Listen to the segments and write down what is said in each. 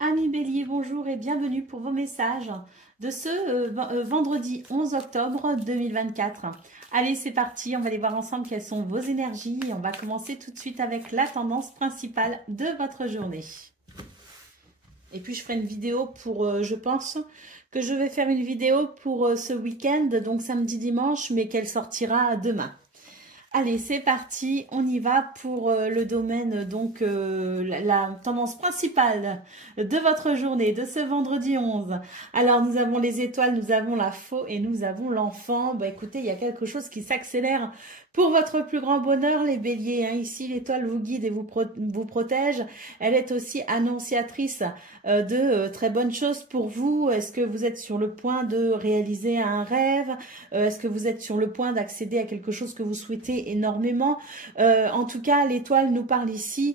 Amis Bélier, bonjour et bienvenue pour vos messages de ce vendredi 11 octobre 2024. Allez, c'est parti, on va aller voir ensemble quelles sont vos énergies. On va commencer tout de suite avec la tendance principale de votre journée. Et puis je ferai une vidéo pour, je pense que je vais faire une vidéo pour ce week-end, donc samedi, dimanche, mais qu'elle sortira demain. Allez, c'est parti, on y va pour le domaine, donc la tendance principale de votre journée, de ce vendredi 11. Alors, nous avons les étoiles, nous avons la faux et nous avons l'enfant. Bah écoutez, il y a quelque chose qui s'accélère pour votre plus grand bonheur, les béliers. Hein. Ici, l'étoile vous guide et vous protège. Elle est aussi annonciatrice de très bonnes choses pour vous. Est-ce que vous êtes sur le point de réaliser un rêve? Est-ce que vous êtes sur le point d'accéder à quelque chose que vous souhaitez énormément? En tout cas, l'étoile nous parle ici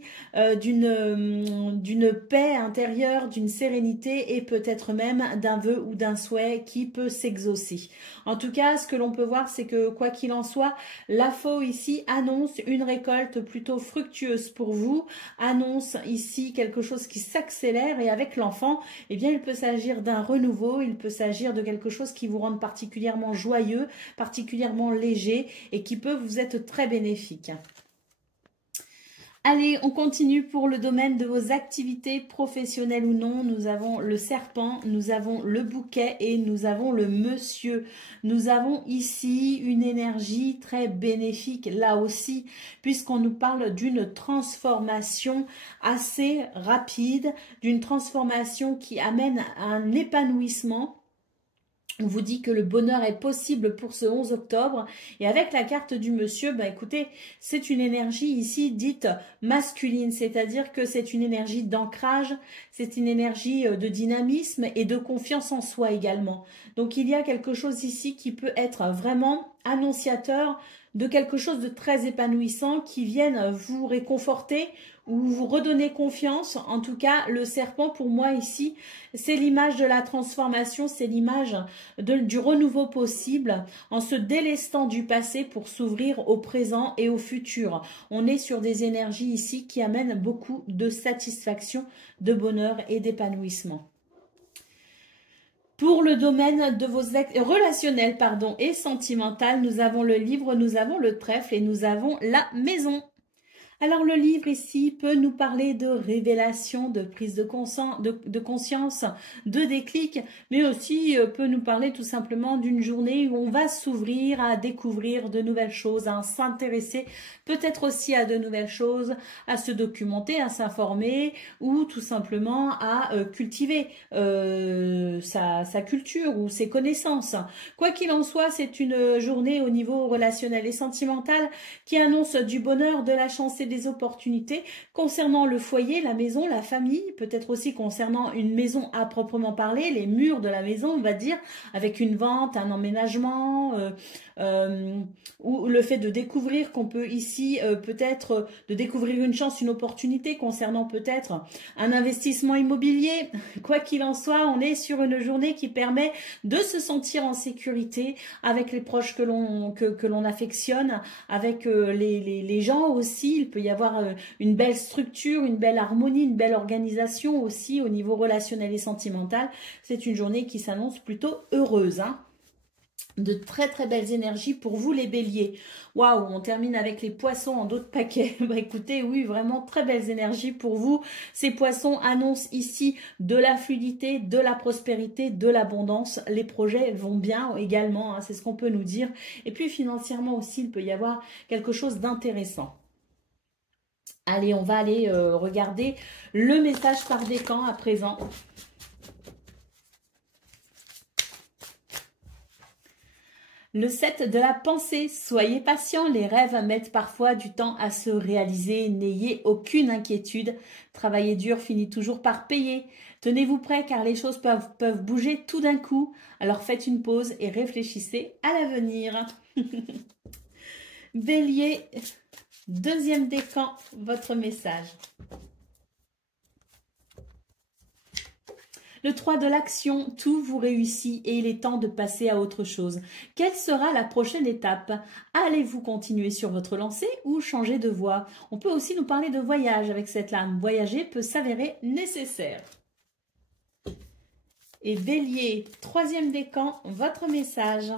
d'une paix intérieure, d'une sérénité et peut-être même d'un vœu ou d'un souhait qui peut s'exaucer. En tout cas, ce que l'on peut voir, c'est que quoi qu'il en soit, la faux ici annonce une récolte plutôt fructueuse pour vous, annonce ici quelque chose qui s'accélère et avec l'enfant, eh bien, il peut s'agir d'un renouveau, il peut s'agir de quelque chose qui vous rende particulièrement joyeux, particulièrement léger et qui peut vous être très bénéfique. Allez, on continue pour le domaine de vos activités professionnelles ou non. Nous avons le serpent, nous avons le bouquet et nous avons le monsieur. Nous avons ici une énergie très bénéfique, là aussi, puisqu'on nous parle d'une transformation assez rapide, d'une transformation qui amène un épanouissement. On vous dit que le bonheur est possible pour ce 11 octobre. Et avec la carte du monsieur, bah écoutez, c'est une énergie ici dite masculine. C'est-à-dire que c'est une énergie d'ancrage, c'est une énergie de dynamisme et de confiance en soi également. Donc il y a quelque chose ici qui peut être vraiment annonciateur de quelque chose de très épanouissant qui vienne vous réconforter ou vous redonner confiance. En tout cas, le serpent, pour moi, ici, c'est l'image de la transformation, c'est l'image du renouveau possible en se délestant du passé pour s'ouvrir au présent et au futur. On est sur des énergies ici qui amènent beaucoup de satisfaction, de bonheur et d'épanouissement. Pour le domaine de vos relationnels et sentimental, nous avons le livre, nous avons le trèfle et nous avons la maison. Alors le livre ici peut nous parler de révélation, de prise de conscience, de déclic, mais aussi peut nous parler tout simplement d'une journée où on va s'ouvrir à découvrir de nouvelles choses, à s'intéresser peut-être aussi à de nouvelles choses, à se documenter, à s'informer ou tout simplement à cultiver sa culture ou ses connaissances. Quoi qu'il en soit, c'est une journée au niveau relationnel et sentimental qui annonce du bonheur, de la chance et des opportunités concernant le foyer, la maison, la famille, peut-être aussi concernant une maison à proprement parler, les murs de la maison, on va dire, avec une vente, un emménagement, ou le fait de découvrir qu'on peut ici peut-être de découvrir une chance, une opportunité concernant peut-être un investissement immobilier. Quoi qu'il en soit, on est sur une journée qui permet de se sentir en sécurité avec les proches que l'on affectionne, avec les gens aussi. Il peut y avoir une belle structure, une belle harmonie, une belle organisation aussi au niveau relationnel et sentimental. C'est une journée qui s'annonce plutôt heureuse, hein. De très très belles énergies pour vous les béliers. Waouh, on termine avec les poissons en dos de paquet. Bah écoutez, oui, vraiment très belles énergies pour vous. Ces poissons annoncent ici de la fluidité, de la prospérité, de l'abondance. Les projets vont bien également, hein, c'est ce qu'on peut nous dire. Et puis financièrement aussi, il peut y avoir quelque chose d'intéressant. Allez, on va aller regarder le message par décan à présent. Le 7 de la pensée, soyez patient, les rêves mettent parfois du temps à se réaliser, n'ayez aucune inquiétude, travailler dur finit toujours par payer. Tenez-vous prêt car les choses peuvent bouger tout d'un coup, alors faites une pause et réfléchissez à l'avenir. Bélier, deuxième décan, votre message. Le 3 de l'action, tout vous réussit et il est temps de passer à autre chose. Quelle sera la prochaine étape? Allez-vous continuer sur votre lancée ou changer de voie? On peut aussi nous parler de voyage avec cette lame. Voyager peut s'avérer nécessaire. Et Bélier, troisième décan, votre message.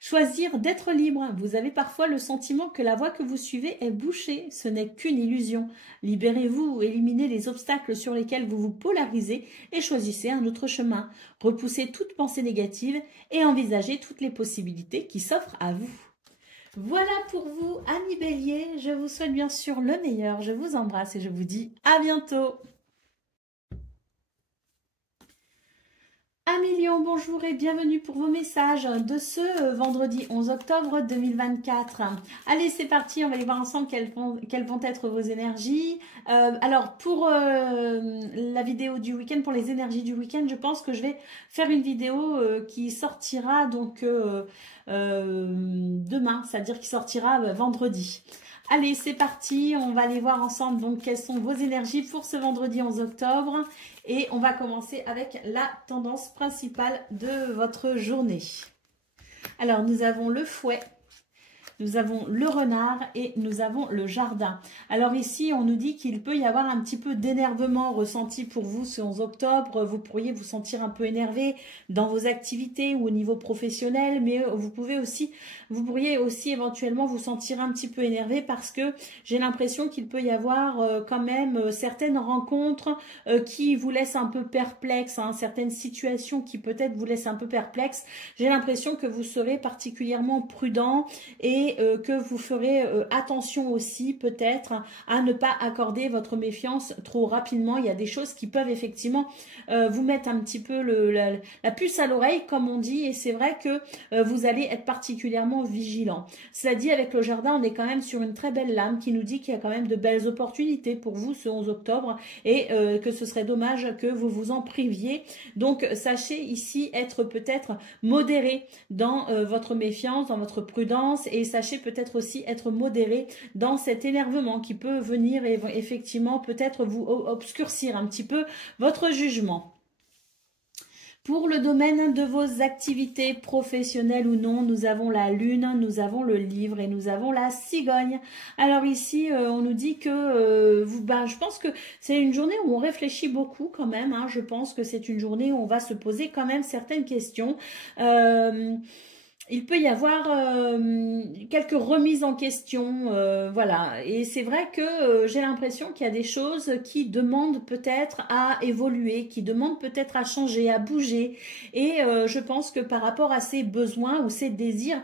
Choisir d'être libre. Vous avez parfois le sentiment que la voie que vous suivez est bouchée. Ce n'est qu'une illusion. Libérez-vous, éliminez les obstacles sur lesquels vous vous polarisez et choisissez un autre chemin. Repoussez toute pensée négative et envisagez toutes les possibilités qui s'offrent à vous. Voilà pour vous, amis Bélier. Je vous souhaite bien sûr le meilleur. Je vous embrasse et je vous dis à bientôt. Amis Lions, bonjour et bienvenue pour vos messages de ce vendredi 11 octobre 2024. Allez, c'est parti, on va aller voir ensemble quelles vont être vos énergies. Alors, pour la vidéo du week-end, pour les énergies du week-end, je pense que je vais faire une vidéo qui sortira donc demain, c'est-à-dire qui sortira vendredi. Allez, c'est parti, on va aller voir ensemble donc quelles sont vos énergies pour ce vendredi 11 octobre. Et on va commencer avec la tendance principale de votre journée. Alors, nous avons le fouet, nous avons le renard et nous avons le jardin. Alors ici, on nous dit qu'il peut y avoir un petit peu d'énervement ressenti pour vous ce 11 octobre. Vous pourriez vous sentir un peu énervé dans vos activités ou au niveau professionnel, mais vous pourriez aussi éventuellement vous sentir un petit peu énervé parce que j'ai l'impression qu'il peut y avoir quand même certaines rencontres qui vous laissent un peu perplexe, hein, certaines situations qui peut-être vous laissent un peu perplexe. J'ai l'impression que vous serez particulièrement prudent et que vous ferez attention aussi peut-être à ne pas accorder votre méfiance trop rapidement. Il y a des choses qui peuvent effectivement vous mettre un petit peu la puce à l'oreille comme on dit, et c'est vrai que vous allez être particulièrement vigilant. Cela dit, avec le jardin, on est quand même sur une très belle lame qui nous dit qu'il y a quand même de belles opportunités pour vous ce 11 octobre et que ce serait dommage que vous vous en priviez. Donc sachez ici être peut-être modéré dans votre méfiance, dans votre prudence, et sachez peut-être aussi être modéré dans cet énervement qui peut venir et effectivement peut-être vous obscurcir un petit peu votre jugement. Pour le domaine de vos activités professionnelles ou non, nous avons la lune, nous avons le livre et nous avons la cigogne. Alors ici, on nous dit que je pense que c'est une journée où on réfléchit beaucoup quand même. Hein. Je pense que c'est une journée où on va se poser quand même certaines questions. Il peut y avoir quelques remises en question, voilà. Et c'est vrai que j'ai l'impression qu'il y a des choses qui demandent peut-être à évoluer, qui demandent peut-être à changer, à bouger. Et je pense que par rapport à ces besoins ou ces désirs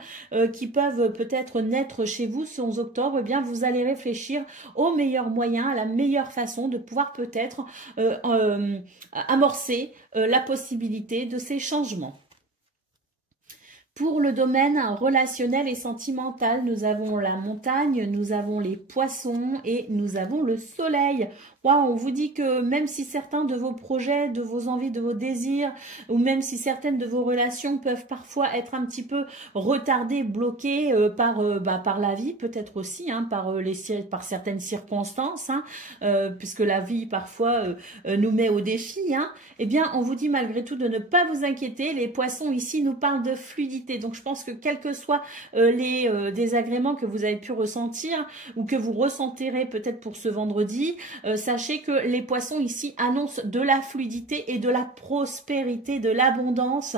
qui peuvent peut-être naître chez vous ce 11 octobre, eh bien vous allez réfléchir au meilleur moyen, à la meilleure façon de pouvoir peut-être amorcer la possibilité de ces changements. Pour le domaine relationnel et sentimental, nous avons la montagne, nous avons les poissons et nous avons le soleil. Waouh, on vous dit que même si certains de vos projets, de vos envies, de vos désirs, ou même si certaines de vos relations peuvent parfois être un petit peu retardées, bloquées par la vie, peut-être aussi, hein, par certaines circonstances, hein, puisque la vie parfois nous met au défi, hein, eh bien on vous dit malgré tout de ne pas vous inquiéter. Les poissons ici nous parlent de fluidité. Donc je pense que quels que soient les désagréments que vous avez pu ressentir ou que vous ressentirez peut-être pour ce vendredi, sachez que les poissons ici annoncent de la fluidité et de la prospérité, de l'abondance.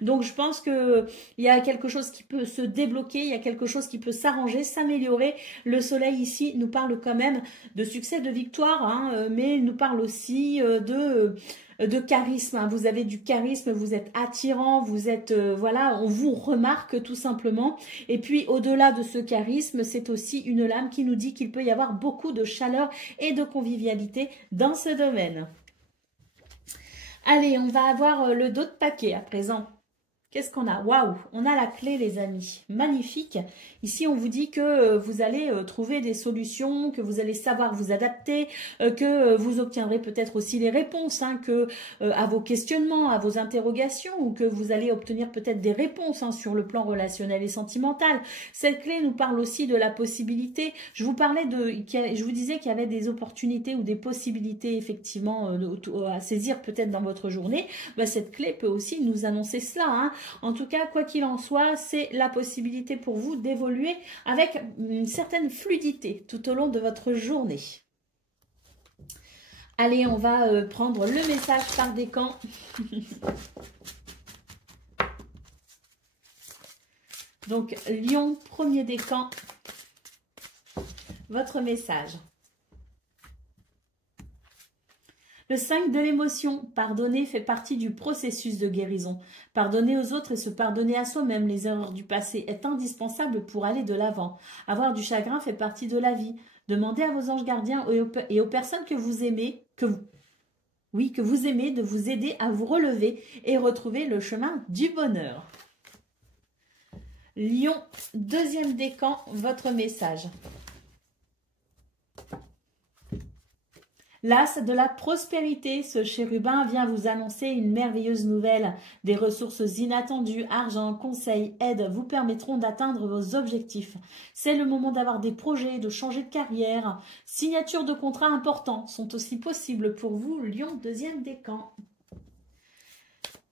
Donc je pense que il y a quelque chose qui peut se débloquer, il y a quelque chose qui peut s'arranger, s'améliorer. Le soleil ici nous parle quand même de succès, de victoire, hein, mais il nous parle aussi de charisme, hein. Vous avez du charisme, vous êtes attirant, vous êtes, voilà, on vous remarque tout simplement. Et puis au-delà de ce charisme, c'est aussi une lame qui nous dit qu'il peut y avoir beaucoup de chaleur et de convivialité dans ce domaine. Allez, on va avoir le dos de paquet à présent. Qu'est-ce qu'on a? Waouh, on a la clé les amis, magnifique. Ici on vous dit que vous allez trouver des solutions, que vous allez savoir vous adapter, que vous obtiendrez peut-être aussi les réponses hein, à vos questionnements, à vos interrogations, ou que vous allez obtenir peut-être des réponses hein, sur le plan relationnel et sentimental. Cette clé nous parle aussi de la possibilité, je vous disais qu'il y avait des opportunités ou des possibilités effectivement à saisir peut-être dans votre journée. Bah, cette clé peut aussi nous annoncer cela, hein. En tout cas, quoi qu'il en soit, c'est la possibilité pour vous d'évoluer avec une certaine fluidité tout au long de votre journée. Allez, on va prendre le message par décan. Donc, Lion, premier décan. Votre message. Le 5 de l'émotion, pardonner fait partie du processus de guérison. Pardonner aux autres et se pardonner à soi-même les erreurs du passé est indispensable pour aller de l'avant. Avoir du chagrin fait partie de la vie. Demandez à vos anges gardiens et aux personnes que vous aimez, que vous aimez, de vous aider à vous relever et retrouver le chemin du bonheur. Lion, deuxième décan, votre message. L'as de la prospérité, ce chérubin vient vous annoncer une merveilleuse nouvelle. Des ressources inattendues, argent, conseils, aides vous permettront d'atteindre vos objectifs. C'est le moment d'avoir des projets, de changer de carrière. Signature de contrats importants sont aussi possibles pour vous, Lion, deuxième décan.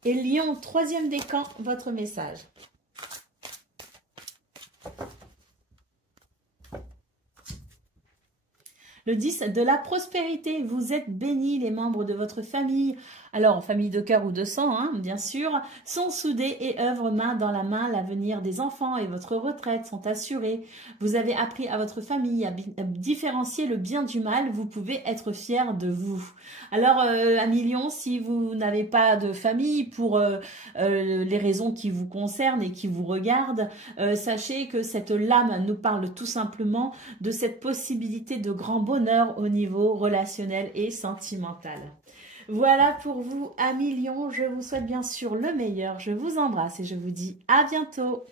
Et Lion, troisième décan, votre message. Le 10 de la prospérité, vous êtes bénis, les membres de votre famille, alors famille de cœur ou de sang, hein, bien sûr, sont soudés et œuvrent main dans la main. L'avenir des enfants et votre retraite sont assurés. Vous avez appris à votre famille à différencier le bien du mal. Vous pouvez être fiers de vous. Alors, amis Lion, si vous n'avez pas de famille pour les raisons qui vous concernent et qui vous regardent, sachez que cette lame nous parle tout simplement de cette possibilité de grand bonheur au niveau relationnel et sentimental. Voilà pour vous, amis Lion. Je vous souhaite bien sûr le meilleur. Je vous embrasse et je vous dis à bientôt.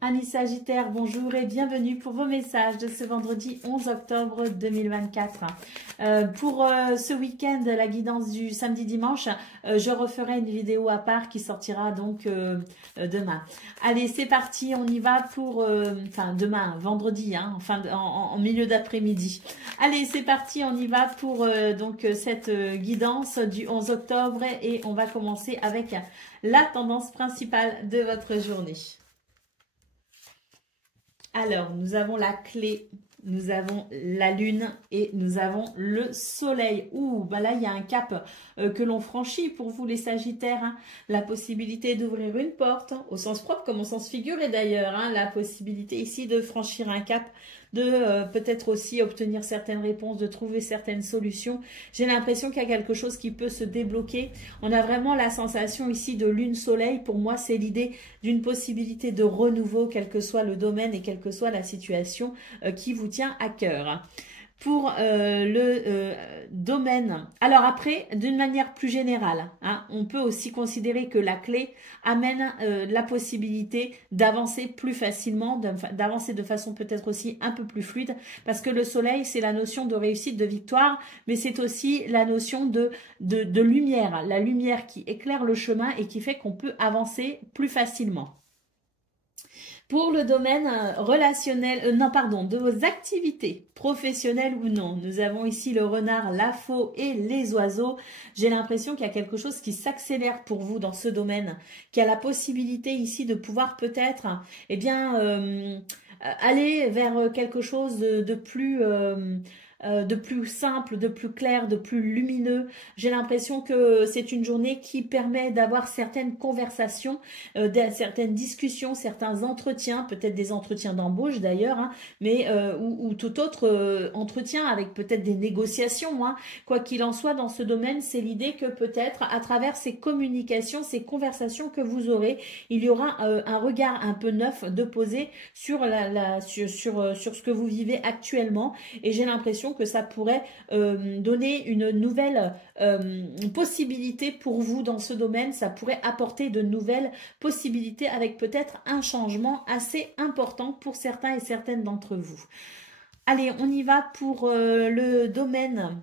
Amis Sagittaires, bonjour et bienvenue pour vos messages de ce vendredi 11 octobre 2024. Pour ce week-end, la guidance du samedi-dimanche, je referai une vidéo à part qui sortira donc demain. Allez, c'est parti, on y va pour... enfin, demain, vendredi, hein, en milieu d'après-midi. Allez, c'est parti, on y va pour donc cette guidance du 11 octobre et on va commencer avec la tendance principale de votre journée. Alors, nous avons la clé, nous avons la lune et nous avons le soleil. Ouh, bah là, il y a un cap que l'on franchit pour vous les Sagittaires. Hein. La possibilité d'ouvrir une porte, au sens propre comme au sens figuré d'ailleurs. Hein. La possibilité ici de franchir un cap, de peut-être aussi obtenir certaines réponses, de trouver certaines solutions. J'ai l'impression qu'il y a quelque chose qui peut se débloquer. On a vraiment la sensation ici de lune-soleil. Pour moi, c'est l'idée d'une possibilité de renouveau, quel que soit le domaine et quelle que soit la situation qui vous tient à cœur. Pour le domaine. Alors après, d'une manière plus générale, hein, on peut aussi considérer que la clé amène la possibilité d'avancer plus facilement, d'avancer de façon peut-être aussi un peu plus fluide, parce que le soleil, c'est la notion de réussite, de victoire, mais c'est aussi la notion de lumière, la lumière qui éclaire le chemin et qui fait qu'on peut avancer plus facilement. Pour le domaine relationnel, de vos activités professionnelles ou non, nous avons ici le renard, la faux et les oiseaux. J'ai l'impression qu'il y a quelque chose qui s'accélère pour vous dans ce domaine, qu'il y a la possibilité ici de pouvoir peut-être, eh bien, aller vers quelque chose de plus simple, de plus clair, de plus lumineux. J'ai l'impression que c'est une journée qui permet d'avoir certaines conversations, certaines discussions, certains entretiens, peut-être des entretiens d'embauche d'ailleurs, hein, mais ou tout autre entretien avec peut-être des négociations. Hein. Quoi qu'il en soit, dans ce domaine, c'est l'idée que peut-être à travers ces communications, ces conversations que vous aurez, il y aura un regard un peu neuf de poser sur sur ce que vous vivez actuellement. Et j'ai l'impression que ça pourrait donner une nouvelle possibilité pour vous dans ce domaine. Ça pourrait apporter de nouvelles possibilités avec peut-être un changement assez important pour certains et certaines d'entre vous. Allez, on y va pour le domaine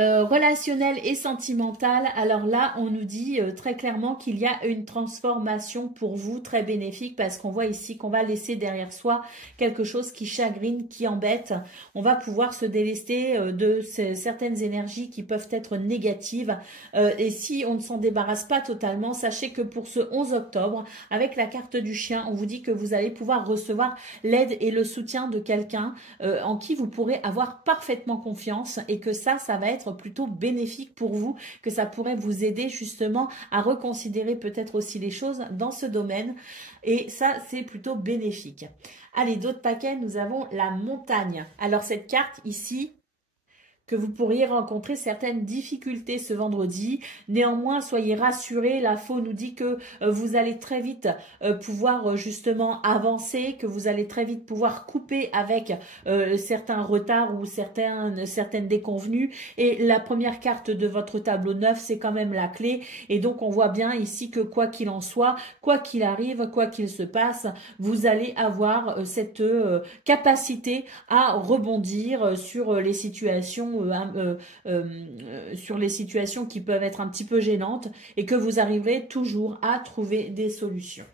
Relationnel et sentimental, alors là on nous dit très clairement qu'il y a une transformation pour vous très bénéfique, parce qu'on voit ici qu'on va laisser derrière soi quelque chose qui chagrine, qui embête. On va pouvoir se délester de certaines énergies qui peuvent être négatives, et si on ne s'en débarrasse pas totalement, sachez que pour ce 11 octobre, avec la carte du chien, on vous dit que vous allez pouvoir recevoir l'aide et le soutien de quelqu'un en qui vous pourrez avoir parfaitement confiance, et que ça va être plutôt bénéfique pour vous, que ça pourrait vous aider justement à reconsidérer peut-être aussi les choses dans ce domaine, et ça c'est plutôt bénéfique. Allez, d'autres paquets, nous avons la montagne. Alors cette carte ici, que vous pourriez rencontrer certaines difficultés ce vendredi. Néanmoins, soyez rassurés, la Faux nous dit que vous allez très vite pouvoir justement avancer, que vous allez très vite pouvoir couper avec certains retards ou certaines déconvenues. Et la première carte de votre tableau 9, c'est quand même la clé. Et donc, on voit bien ici que quoi qu'il en soit, quoi qu'il arrive, quoi qu'il se passe, vous allez avoir cette capacité à rebondir sur les situations qui peuvent être un petit peu gênantes, et que vous arriverez toujours à trouver des solutions.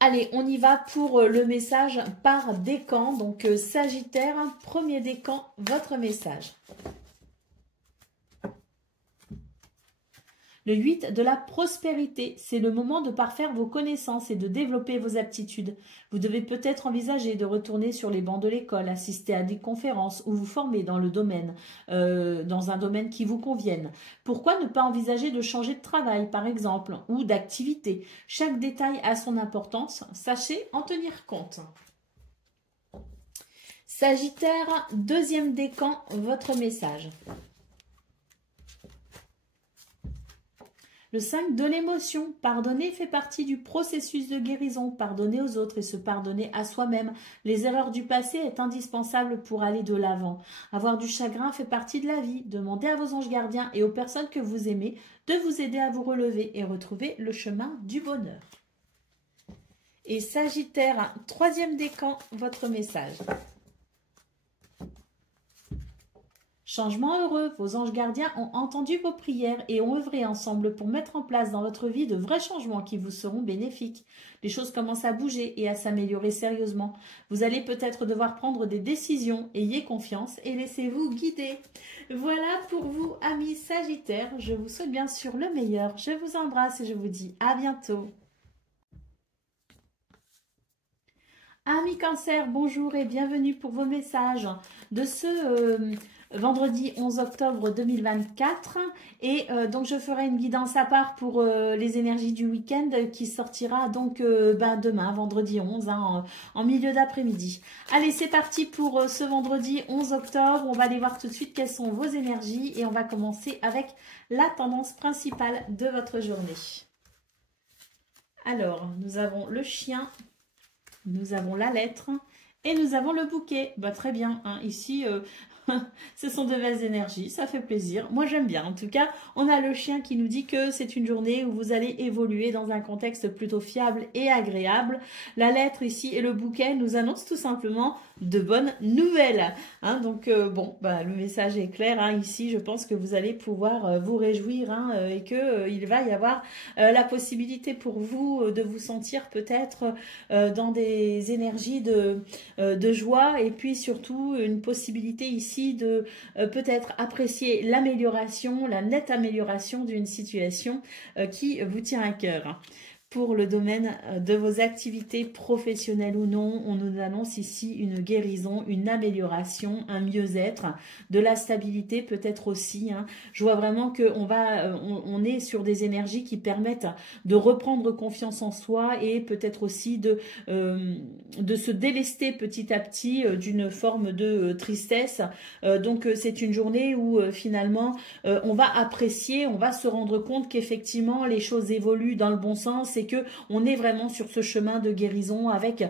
Allez, on y va pour le message par décan. Donc Sagittaire, premier décan, votre message. Le 8 de la prospérité, c'est le moment de parfaire vos connaissances et de développer vos aptitudes. Vous devez peut-être envisager de retourner sur les bancs de l'école, assister à des conférences ou vous former dans le domaine, dans un domaine qui vous convienne. Pourquoi ne pas envisager de changer de travail, par exemple, ou d'activité? Chaque détail a son importance, sachez en tenir compte. Sagittaire, deuxième décan, votre message. Le 5 de l'émotion, pardonner fait partie du processus de guérison. Pardonner aux autres et se pardonner à soi-même. Les erreurs du passé est indispensable pour aller de l'avant. Avoir du chagrin fait partie de la vie. Demandez à vos anges gardiens et aux personnes que vous aimez de vous aider à vous relever et retrouver le chemin du bonheur. Et Sagittaire, troisième décan, votre message. Changement heureux, vos anges gardiens ont entendu vos prières et ont œuvré ensemble pour mettre en place dans votre vie de vrais changements qui vous seront bénéfiques. Les choses commencent à bouger et à s'améliorer sérieusement. Vous allez peut-être devoir prendre des décisions. Ayez confiance et laissez-vous guider. Voilà pour vous, amis Sagittaires. Je vous souhaite bien sûr le meilleur. Je vous embrasse et je vous dis à bientôt. Amis Cancer, bonjour et bienvenue pour vos messages de ce vendredi 11 octobre 2024. Et donc je ferai une guidance à part pour les énergies du week-end qui sortira donc demain, vendredi 11, en milieu d'après-midi. Allez, c'est parti pour ce vendredi 11 octobre. On va aller voir tout de suite quelles sont vos énergies et on va commencer avec la tendance principale de votre journée. Alors, nous avons le chien. Nous avons la lettre et nous avons le bouquet. Bah, très bien, hein. Ici, ce sont de belles énergies, ça fait plaisir. Moi, j'aime bien. En tout cas, on a le chien qui nous dit que c'est une journée où vous allez évoluer dans un contexte plutôt fiable et agréable. La lettre ici et le bouquet nous annoncent tout simplement de bonnes nouvelles. Hein. Donc, le message est clair. Hein. Ici, je pense que vous allez pouvoir vous réjouir et qu'il va y avoir la possibilité pour vous de vous sentir peut-être dans des énergies de joie, et puis surtout une possibilité ici de peut-être apprécier l'amélioration, la nette amélioration d'une situation qui vous tient à cœur. Pour le domaine de vos activités professionnelles ou non, on nous annonce ici une guérison, une amélioration, un mieux-être, de la stabilité peut-être aussi. Hein. Je vois vraiment on est sur des énergies qui permettent de reprendre confiance en soi et peut-être aussi de se délester petit à petit d'une forme de tristesse. Donc c'est une journée où finalement on va apprécier, on va se rendre compte qu'effectivement les choses évoluent dans le bon sens c'est que on est vraiment sur ce chemin de guérison avec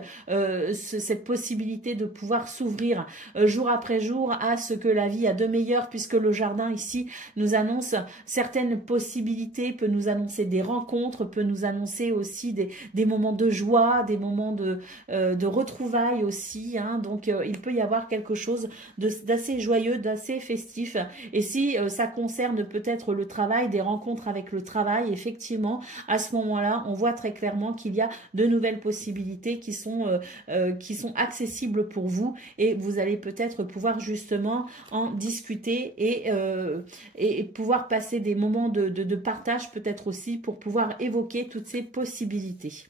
cette possibilité de pouvoir s'ouvrir jour après jour à ce que la vie a de meilleur, puisque le jardin ici nous annonce certaines possibilités, peut nous annoncer des rencontres, peut nous annoncer aussi des moments de joie, des moments de retrouvailles aussi, hein. Donc il peut y avoir quelque chose d'assez joyeux, d'assez festif. Et si ça concerne peut-être le travail, des rencontres avec le travail, effectivement, à ce moment-là, on voit très clairement qu'il y a de nouvelles possibilités qui sont accessibles pour vous, et vous allez peut-être pouvoir justement en discuter et pouvoir passer des moments de partage peut-être aussi pour pouvoir évoquer toutes ces possibilités.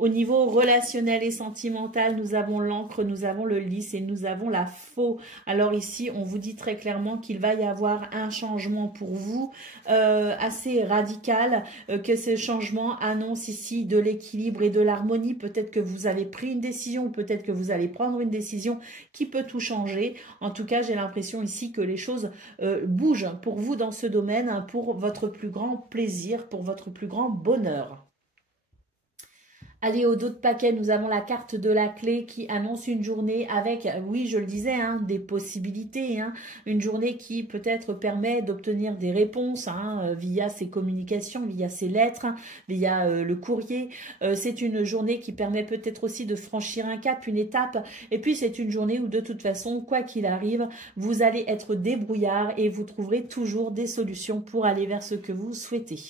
Au niveau relationnel et sentimental, nous avons l'encre, nous avons le lys et nous avons la faux. Alors ici, on vous dit très clairement qu'il va y avoir un changement pour vous assez radical, que ce changement annonce ici de l'équilibre et de l'harmonie. Peut-être que vous avez pris une décision ou peut-être que vous allez prendre une décision qui peut tout changer. En tout cas, j'ai l'impression ici que les choses bougent pour vous dans ce domaine, pour votre plus grand plaisir, pour votre plus grand bonheur. Allez, au dos de paquet, nous avons la carte de la clé qui annonce une journée avec, oui, je le disais, hein, des possibilités. Hein, une journée qui peut-être permet d'obtenir des réponses via ses communications, via ses lettres, via le courrier. C'est une journée qui permet peut-être aussi de franchir un cap, une étape. Et puis, c'est une journée où, de toute façon, quoi qu'il arrive, vous allez être débrouillard et vous trouverez toujours des solutions pour aller vers ce que vous souhaitez.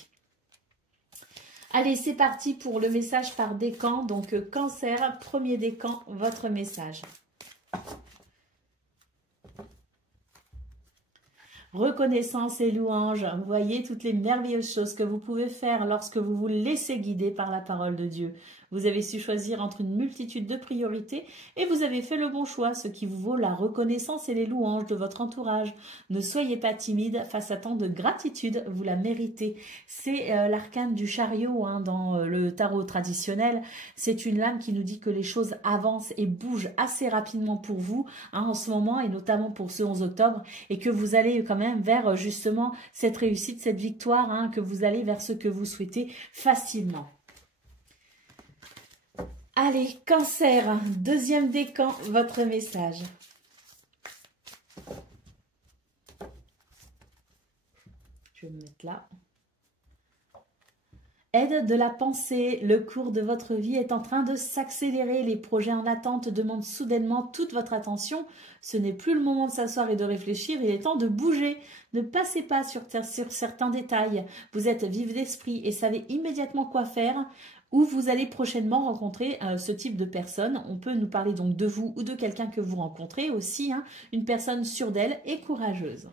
Allez, c'est parti pour le message par décan. Donc, Cancer, premier décan, votre message. Reconnaissance et louange. Vous voyez toutes les merveilleuses choses que vous pouvez faire lorsque vous vous laissez guider par la parole de Dieu. Vous avez su choisir entre une multitude de priorités et vous avez fait le bon choix, ce qui vous vaut la reconnaissance et les louanges de votre entourage. Ne soyez pas timide face à tant de gratitude, vous la méritez. C'est l'arcane du chariot dans le tarot traditionnel. C'est une lame qui nous dit que les choses avancent et bougent assez rapidement pour vous en ce moment, et notamment pour ce 11 octobre, et que vous allez quand même vers justement cette réussite, cette victoire, que vous allez vers ce que vous souhaitez facilement. Allez, Cancer, deuxième décan, votre message. Je vais me mettre là. Aide de la pensée, le cours de votre vie est en train de s'accélérer. Les projets en attente demandent soudainement toute votre attention. Ce n'est plus le moment de s'asseoir et de réfléchir, il est temps de bouger. Ne passez pas sur certains détails. Vous êtes vif d'esprit et savez immédiatement quoi faire. Où vous allez prochainement rencontrer ce type de personne. On peut nous parler donc de vous ou de quelqu'un que vous rencontrez aussi, une personne sûre d'elle et courageuse.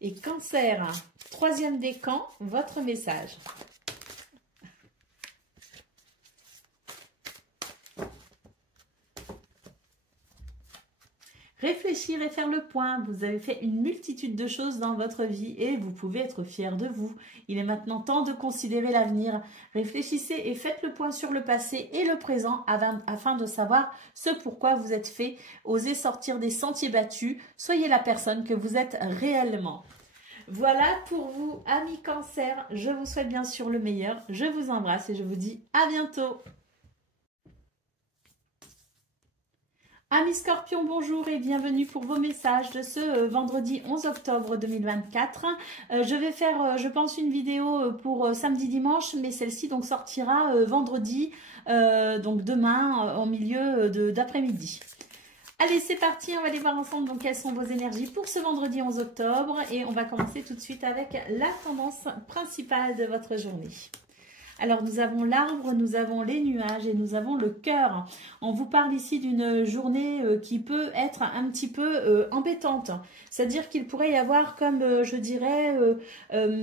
Et Cancer, troisième décan, votre message. Réfléchir et faire le point. Vous avez fait une multitude de choses dans votre vie et vous pouvez être fier de vous. Il est maintenant temps de considérer l'avenir. Réfléchissez et faites le point sur le passé et le présent afin de savoir ce pourquoi vous êtes fait. Osez sortir des sentiers battus. Soyez la personne que vous êtes réellement. Voilà pour vous, amis Cancer. Je vous souhaite bien sûr le meilleur. Je vous embrasse et je vous dis à bientôt. Amis Scorpions, bonjour et bienvenue pour vos messages de ce vendredi 11 octobre 2024. Je vais faire, je pense, une vidéo pour samedi-dimanche, mais celle-ci donc sortira vendredi, donc demain, en milieu d'après-midi. Allez, c'est parti, on va aller voir ensemble donc quelles sont vos énergies pour ce vendredi 11 octobre. Et on va commencer tout de suite avec la tendance principale de votre journée. Alors, nous avons l'arbre, nous avons les nuages et nous avons le cœur. On vous parle ici d'une journée qui peut être un petit peu embêtante. C'est-à-dire qu'il pourrait y avoir comme, je dirais,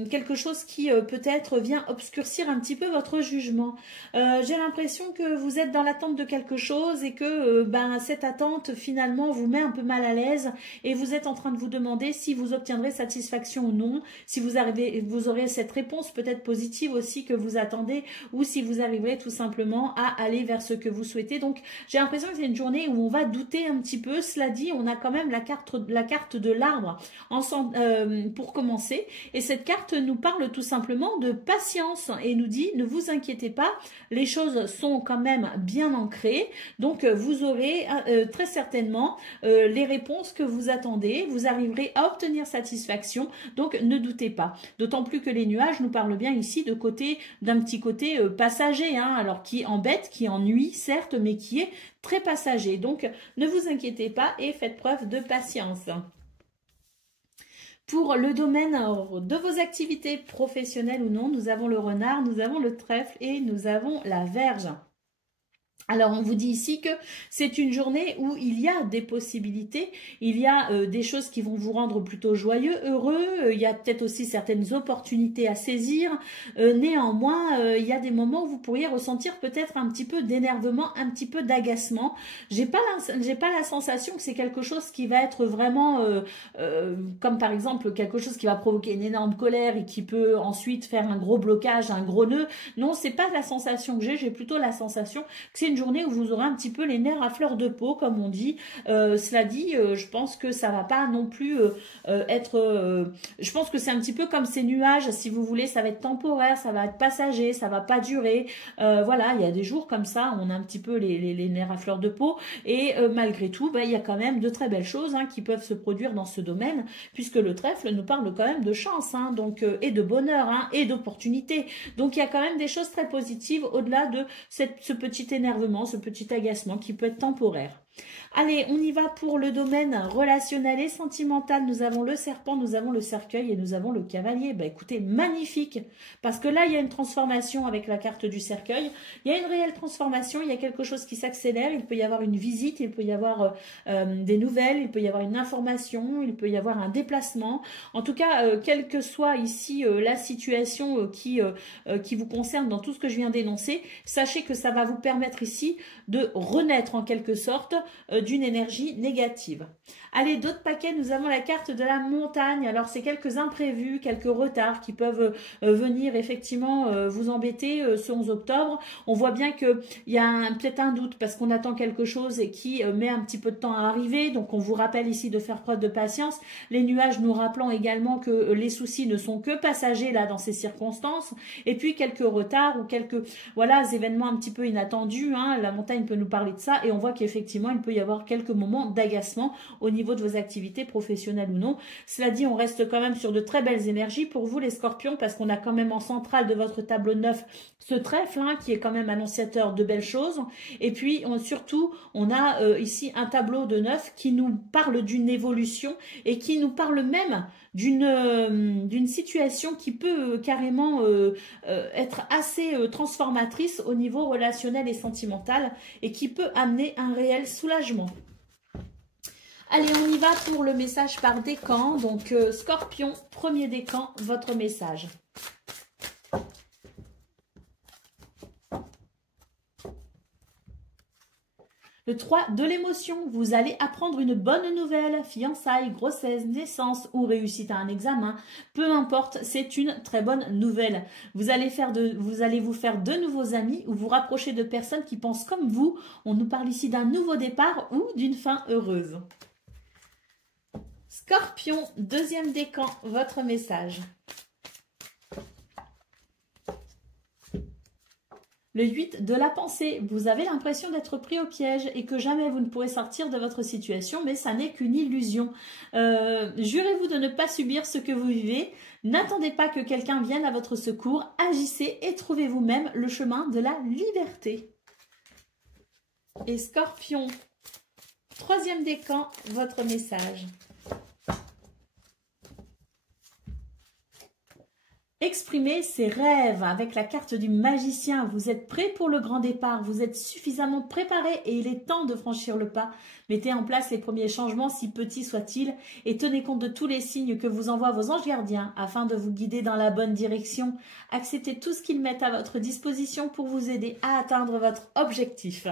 quelque chose qui peut-être vient obscurcir un petit peu votre jugement. J'ai l'impression que vous êtes dans l'attente de quelque chose et que cette attente finalement vous met un peu mal à l'aise et vous êtes en train de vous demander si vous obtiendrez satisfaction ou non, si vous aurez cette réponse peut-être positive aussi que vous attendez appréhender ou si vous arriverez tout simplement à aller vers ce que vous souhaitez. Donc, j'ai l'impression que c'est une journée où on va douter un petit peu. Cela dit, on a quand même la carte de l'arbre pour commencer. Et cette carte nous parle tout simplement de patience et nous dit, ne vous inquiétez pas, les choses sont quand même bien ancrées. Donc, vous aurez très certainement les réponses que vous attendez. Vous arriverez à obtenir satisfaction. Donc, ne doutez pas. D'autant plus que les nuages nous parlent bien ici d'un petit côté passager, hein, alors qui embête, qui ennuie, certes, mais qui est très passager. Donc, ne vous inquiétez pas et faites preuve de patience. Pour le domaine de vos activités professionnelles ou non, nous avons le renard, nous avons le trèfle et nous avons la verge. Alors, on vous dit ici que c'est une journée où il y a des possibilités, il y a des choses qui vont vous rendre plutôt joyeux, heureux, il y a peut-être aussi certaines opportunités à saisir. Néanmoins, il y a des moments où vous pourriez ressentir peut-être un petit peu d'énervement, un petit peu d'agacement. J'ai pas la sensation que c'est quelque chose qui va être vraiment, comme par exemple quelque chose qui va provoquer une énorme colère et qui peut ensuite faire un gros blocage, un gros nœud. Non, c'est pas la sensation que j'ai plutôt la sensation que c'est une journée où vous aurez un petit peu les nerfs à fleur de peau, comme on dit. Cela dit, je pense que ça va pas non plus être... je pense que c'est un petit peu comme ces nuages, si vous voulez, ça va être temporaire, ça va être passager, ça va pas durer. Voilà, il y a des jours comme ça, on a un petit peu les nerfs à fleur de peau. Et malgré tout, il y a quand même de très belles choses qui peuvent se produire dans ce domaine, puisque le trèfle nous parle quand même de chance, donc, et de bonheur, et d'opportunité. Donc, il y a quand même des choses très positives au-delà de ce petit énervement, ce petit agacement qui peut être temporaire. Allez, on y va pour le domaine relationnel et sentimental. Nous avons le serpent, nous avons le cercueil et nous avons le cavalier. Écoutez, magnifique, parce que là, il y a une transformation avec la carte du cercueil. Il y a une réelle transformation, il y a quelque chose qui s'accélère. Il peut y avoir une visite, il peut y avoir des nouvelles, il peut y avoir une information, il peut y avoir un déplacement. En tout cas, quelle que soit ici la situation qui vous concerne dans tout ce que je viens d'énoncer, sachez que ça va vous permettre ici de renaître en quelque sorte d'une énergie négative. Allez, d'autres paquets, nous avons la carte de la montagne. Alors, c'est quelques imprévus, quelques retards qui peuvent venir effectivement vous embêter ce 11 octobre. On voit bien qu'il y a peut-être un doute parce qu'on attend quelque chose et qui met un petit peu de temps à arriver. Donc, on vous rappelle ici de faire preuve de patience. Les nuages nous rappelant également que les soucis ne sont que passagers là dans ces circonstances. Et puis, quelques retards ou quelques événements un petit peu inattendus. La montagne peut nous parler de ça et on voit qu'effectivement, il peut y avoir quelques moments d'agacement au niveau de vos activités professionnelles ou non. Cela dit, on reste quand même sur de très belles énergies pour vous les scorpions parce qu'on a quand même en centrale de votre tableau 9 ce trèfle qui est quand même annonciateur de belles choses. Et puis surtout, on a ici un tableau de 9 qui nous parle d'une évolution et qui nous parle même d'une situation qui peut carrément être assez transformatrice au niveau relationnel et sentimental et qui peut amener un réel soulagement. Allez, on y va pour le message par décan. Donc, Scorpion, premier décan, votre message. Le 3, de l'émotion. Vous allez apprendre une bonne nouvelle, fiançailles, grossesse, naissance ou réussite à un examen. Peu importe, c'est une très bonne nouvelle. Vous allez vous faire de nouveaux amis ou vous rapprocher de personnes qui pensent comme vous. On nous parle ici d'un nouveau départ ou d'une fin heureuse. Scorpion, deuxième décan, votre message. Le 8, de la pensée. Vous avez l'impression d'être pris au piège et que jamais vous ne pourrez sortir de votre situation, mais ça n'est qu'une illusion. Jurez-vous de ne pas subir ce que vous vivez. N'attendez pas que quelqu'un vienne à votre secours. Agissez et trouvez vous-même le chemin de la liberté. Et Scorpion, troisième décan, votre message. Exprimez ses rêves avec la carte du magicien. Vous êtes prêt pour le grand départ. Vous êtes suffisamment préparé et il est temps de franchir le pas. Mettez en place les premiers changements, si petits soient-ils, et tenez compte de tous les signes que vous envoient vos anges gardiens afin de vous guider dans la bonne direction. Acceptez tout ce qu'ils mettent à votre disposition pour vous aider à atteindre votre objectif.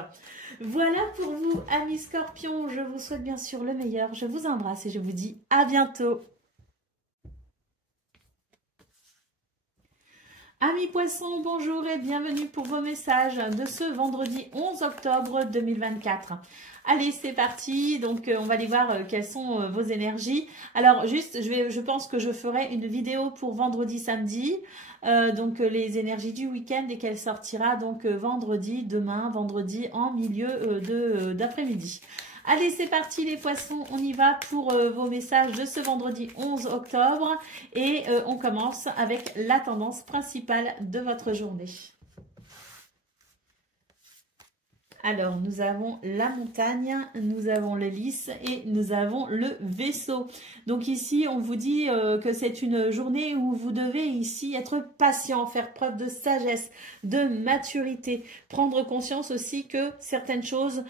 Voilà pour vous, amis Scorpions. Je vous souhaite bien sûr le meilleur. Je vous embrasse et je vous dis à bientôt. Amis poissons, bonjour et bienvenue pour vos messages de ce vendredi 11 octobre 2024. Allez, c'est parti. Donc, on va aller voir quelles sont vos énergies. Alors, juste, je pense que je ferai une vidéo pour vendredi, samedi. Donc, les énergies du week-end et qu'elle sortira donc vendredi, demain, vendredi en milieu d'après-midi. Allez, c'est parti les poissons, on y va pour vos messages de ce vendredi 11 octobre et on commence avec la tendance principale de votre journée. Alors, nous avons la montagne, nous avons l'hélice et nous avons le vaisseau. Donc ici, on vous dit que c'est une journée où vous devez ici être patient, faire preuve de sagesse, de maturité, prendre conscience aussi que certaines choses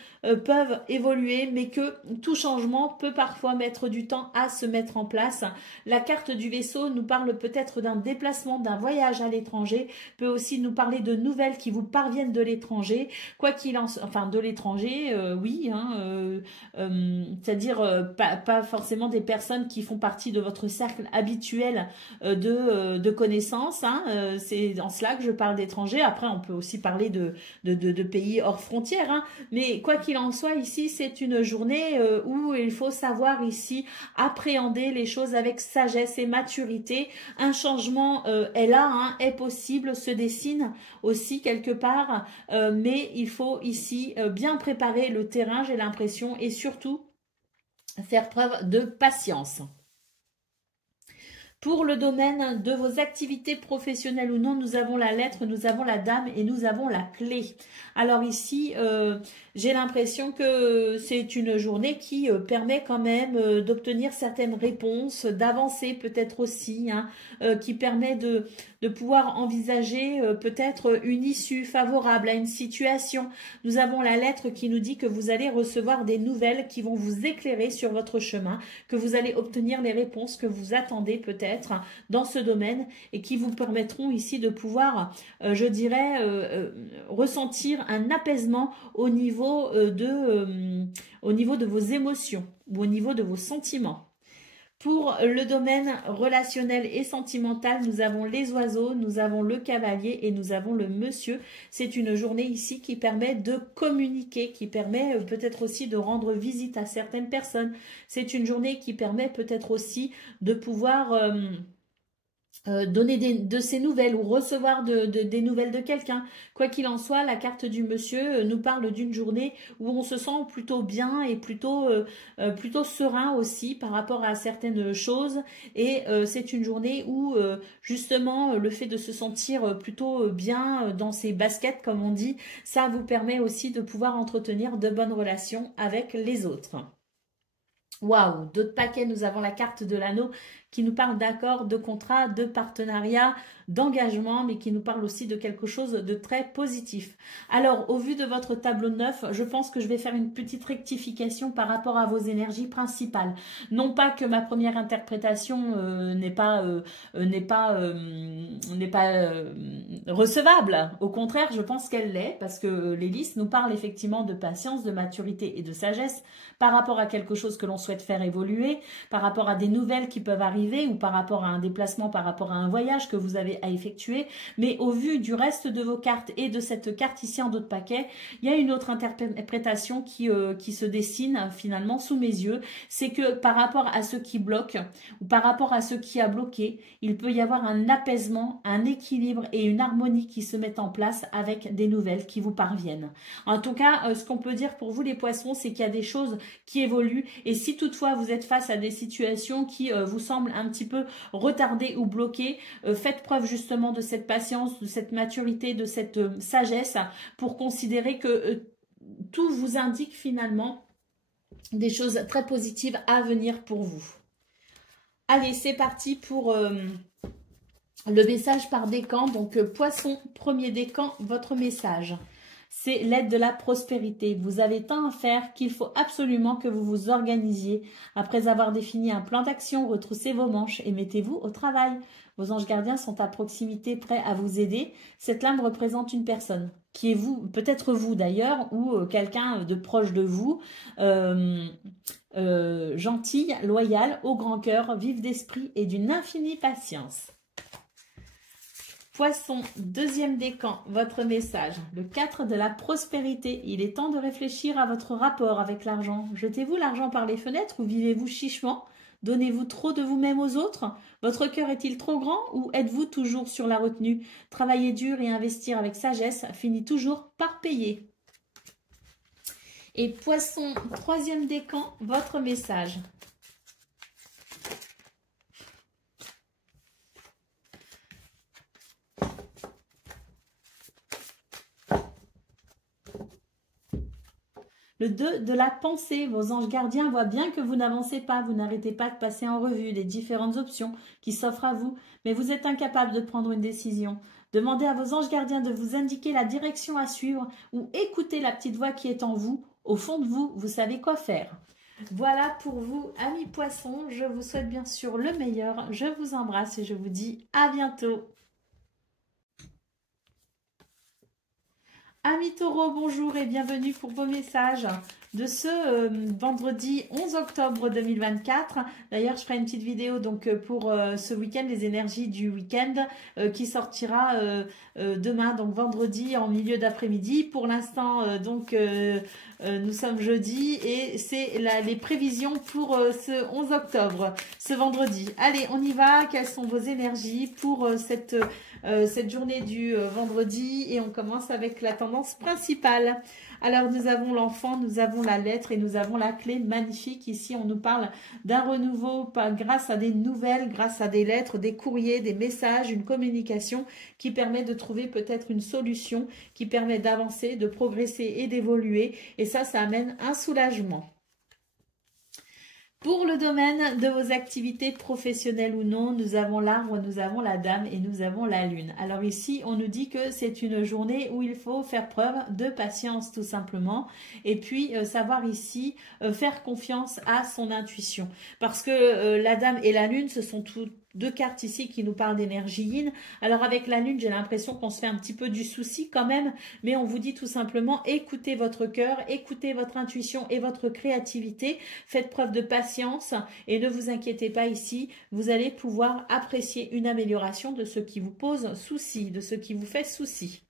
peuvent évoluer, mais que tout changement peut parfois mettre du temps à se mettre en place. La carte du vaisseau nous parle peut-être d'un déplacement, d'un voyage à l'étranger, peut aussi nous parler de nouvelles qui vous parviennent de l'étranger, quoi qu'il en soit. Enfin, de l'étranger, oui, hein, c'est-à-dire pas forcément des personnes qui font partie de votre cercle habituel de connaissances. Hein, c'est en cela que je parle d'étrangers. Après, on peut aussi parler de pays hors frontières. Hein, mais quoi qu'il en soit, ici, c'est une journée où il faut savoir ici appréhender les choses avec sagesse et maturité. Un changement est là, hein, est possible, se dessine aussi quelque part, mais il faut ici bien préparer le terrain, j'ai l'impression, et surtout faire preuve de patience. Pour le domaine de vos activités professionnelles ou non, nous avons la lettre, nous avons la dame et nous avons la clé. Alors ici, j'ai l'impression que c'est une journée qui permet quand même d'obtenir certaines réponses, d'avancer peut-être aussi, hein, qui permet de pouvoir envisager peut-être une issue favorable à une situation. Nous avons la lettre qui nous dit que vous allez recevoir des nouvelles qui vont vous éclairer sur votre chemin, que vous allez obtenir les réponses que vous attendez peut-être dans ce domaine et qui vous permettront ici de pouvoir, je dirais, ressentir un apaisement au niveau de vos émotions ou au niveau de vos sentiments. Pour le domaine relationnel et sentimental, nous avons les oiseaux, nous avons le cavalier et nous avons le monsieur. C'est une journée ici qui permet de communiquer, qui permet peut-être aussi de rendre visite à certaines personnes. C'est une journée qui permet peut-être aussi de pouvoir donner de ses nouvelles ou recevoir des nouvelles de quelqu'un. Quoi qu'il en soit, la carte du monsieur nous parle d'une journée où on se sent plutôt bien et plutôt serein aussi par rapport à certaines choses. Et c'est une journée où justement le fait de se sentir plutôt bien dans ses baskets, comme on dit, ça vous permet aussi de pouvoir entretenir de bonnes relations avec les autres. Waouh, d'autres paquets, nous avons la carte de l'anneau qui nous parle d'accords, de contrats, de partenariats, d'engagement, mais qui nous parle aussi de quelque chose de très positif. Alors, au vu de votre tableau 9, je pense que je vais faire une petite rectification par rapport à vos énergies principales. Non pas que ma première interprétation n'est pas recevable. Au contraire, je pense qu'elle l'est, parce que l'hélice nous parle effectivement de patience, de maturité et de sagesse par rapport à quelque chose que l'on souhaite faire évoluer, par rapport à des nouvelles qui peuvent arriver, ou par rapport à un déplacement, par rapport à un voyage que vous avez à effectuer. Mais au vu du reste de vos cartes et de cette carte ici en d'autres paquets, il y a une autre interprétation qui se dessine finalement sous mes yeux. C'est que par rapport à ce qui bloque ou par rapport à ce qui a bloqué, il peut y avoir un apaisement, un équilibre et une harmonie qui se mettent en place avec des nouvelles qui vous parviennent. En tout cas, ce qu'on peut dire pour vous les poissons, c'est qu'il y a des choses qui évoluent, et si toutefois vous êtes face à des situations qui vous semblent un petit peu retardées ou bloquées, faites preuve justement de cette patience, de cette maturité, de cette sagesse pour considérer que tout vous indique finalement des choses très positives à venir pour vous. Allez, c'est parti pour le message par décan. Donc, poisson, premier décan, votre message. C'est l'aide de la prospérité. Vous avez tant à faire qu'il faut absolument que vous vous organisiez. Après avoir défini un plan d'action, retroussez vos manches et mettez-vous au travail. Vos anges gardiens sont à proximité, prêts à vous aider. Cette lame représente une personne, qui est vous, peut-être vous d'ailleurs, ou quelqu'un de proche de vous, gentille, loyale, au grand cœur, vive d'esprit et d'une infinie patience. Poisson, deuxième décan, votre message. Le 4 de la prospérité. Il est temps de réfléchir à votre rapport avec l'argent. Jetez-vous l'argent par les fenêtres ou vivez-vous chichement? Donnez-vous trop de vous-même aux autres? Votre cœur est-il trop grand ou êtes-vous toujours sur la retenue? Travailler dur et investir avec sagesse finit toujours par payer. Et Poisson, troisième décan, votre message. Le 2 de la pensée, vos anges gardiens voient bien que vous n'avancez pas, vous n'arrêtez pas de passer en revue les différentes options qui s'offrent à vous, mais vous êtes incapable de prendre une décision. Demandez à vos anges gardiens de vous indiquer la direction à suivre ou écoutez la petite voix qui est en vous. Au fond de vous, vous savez quoi faire. Voilà pour vous, amis poissons. Je vous souhaite bien sûr le meilleur. Je vous embrasse et je vous dis à bientôt. Amis taureaux, bonjour et bienvenue pour vos messages de ce vendredi 11 octobre 2024. D'ailleurs, je ferai une petite vidéo donc pour ce week-end, les énergies du week-end qui sortira demain, donc vendredi en milieu d'après-midi. Pour l'instant, nous sommes jeudi et c'est les prévisions pour ce 11 octobre, ce vendredi. Allez, on y va. Quelles sont vos énergies pour cette journée du vendredi? Et on commence avec la tendance principale. Alors, nous avons l'enfant, nous avons la lettre et nous avons la clé magnifique. Ici, on nous parle d'un renouveau grâce à des nouvelles, grâce à des lettres, des courriers, des messages, une communication qui permet de trouver peut-être une solution, qui permet d'avancer, de progresser et d'évoluer. Et ça amène un soulagement. Pour le domaine de vos activités professionnelles ou non, nous avons l'arbre, nous avons la dame et nous avons la lune. Alors ici, on nous dit que c'est une journée où il faut faire preuve de patience tout simplement. Et puis, savoir ici faire confiance à son intuition. Parce que la dame et la lune, ce sont deux cartes ici qui nous parlent d'énergie yin. Alors avec la lune, j'ai l'impression qu'on se fait un petit peu du souci quand même, mais on vous dit tout simplement, écoutez votre cœur, écoutez votre intuition et votre créativité, faites preuve de patience et ne vous inquiétez pas ici, vous allez pouvoir apprécier une amélioration de ce qui vous pose souci, de ce qui vous fait souci.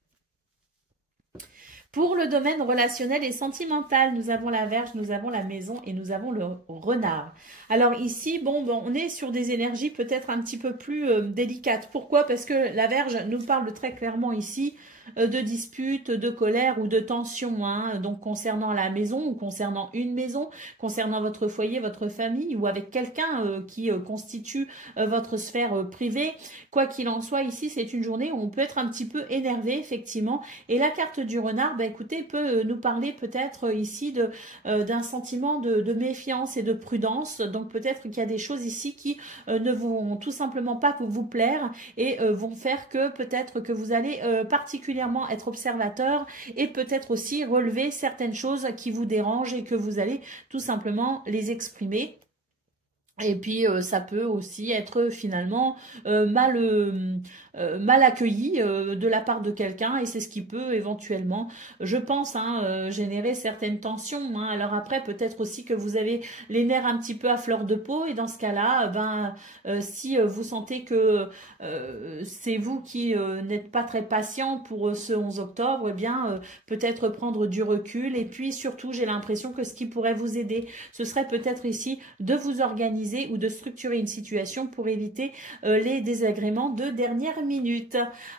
Pour le domaine relationnel et sentimental, nous avons la Vierge, nous avons la Maison et nous avons le Renard. Alors ici, on est sur des énergies peut-être un petit peu plus délicates. Pourquoi? Parce que la Vierge nous parle très clairement ici de disputes, de colère ou de tension, hein, donc concernant la maison ou concernant une maison, concernant votre foyer, votre famille ou avec quelqu'un qui constitue votre sphère privée. Quoi qu'il en soit, ici, c'est une journée où on peut être un petit peu énervé, effectivement. Et la carte du renard, écoutez, peut nous parler peut-être ici d'un sentiment de méfiance et de prudence. Donc peut-être qu'il y a des choses ici qui ne vont tout simplement pas vous plaire et vont faire que peut-être que vous allez particulièrement être observateur et peut-être aussi relever certaines choses qui vous dérangent et que vous allez tout simplement les exprimer. Et puis, ça peut aussi être finalement mal accueilli de la part de quelqu'un et c'est ce qui peut éventuellement, je pense, générer certaines tensions. Hein. Alors après, peut-être aussi que vous avez les nerfs un petit peu à fleur de peau et dans ce cas-là, si vous sentez que c'est vous qui n'êtes pas très patient pour ce 11 octobre, eh bien, peut-être prendre du recul et puis surtout, j'ai l'impression que ce qui pourrait vous aider, ce serait peut-être ici de vous organiser ou de structurer une situation pour éviter les désagréments de dernière minute.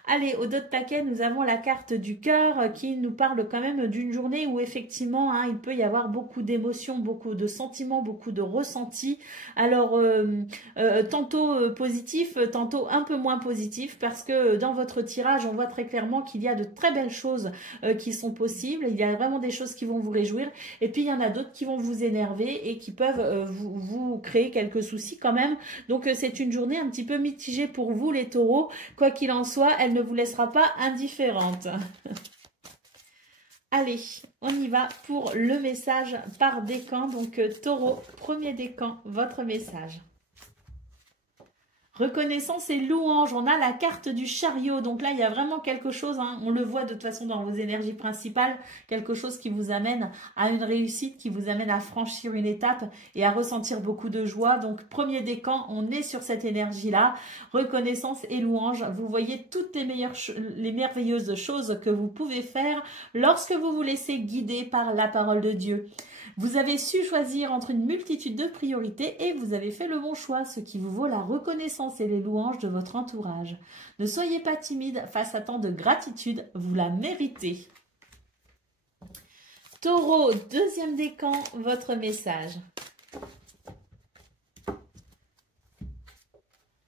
Allez, au dos de paquet, nous avons la carte du cœur qui nous parle quand même d'une journée où effectivement, il peut y avoir beaucoup d'émotions, beaucoup de sentiments, beaucoup de ressentis. Alors, tantôt positif, tantôt un peu moins positif parce que dans votre tirage, on voit très clairement qu'il y a de très belles choses qui sont possibles. Il y a vraiment des choses qui vont vous réjouir et puis il y en a d'autres qui vont vous énerver et qui peuvent vous créer quelques soucis quand même. Donc c'est une journée un petit peu mitigée pour vous les taureaux. Quoi qu'il en soit, elle ne vous laissera pas indifférente. Allez, on y va pour le message par décan. Donc taureau, premier décan, votre message. Reconnaissance et louange. On a la carte du chariot. Donc là, il y a vraiment quelque chose, hein, on le voit de toute façon dans vos énergies principales, quelque chose qui vous amène à une réussite, qui vous amène à franchir une étape et à ressentir beaucoup de joie. Donc, premier décan, on est sur cette énergie-là. Reconnaissance et louange. Vous voyez toutes les merveilleuses choses que vous pouvez faire lorsque vous vous laissez guider par la parole de Dieu. Vous avez su choisir entre une multitude de priorités et vous avez fait le bon choix, ce qui vous vaut la reconnaissance et les louanges de votre entourage. Ne soyez pas timide face à tant de gratitude, vous la méritez. Taureau, deuxième décan, votre message.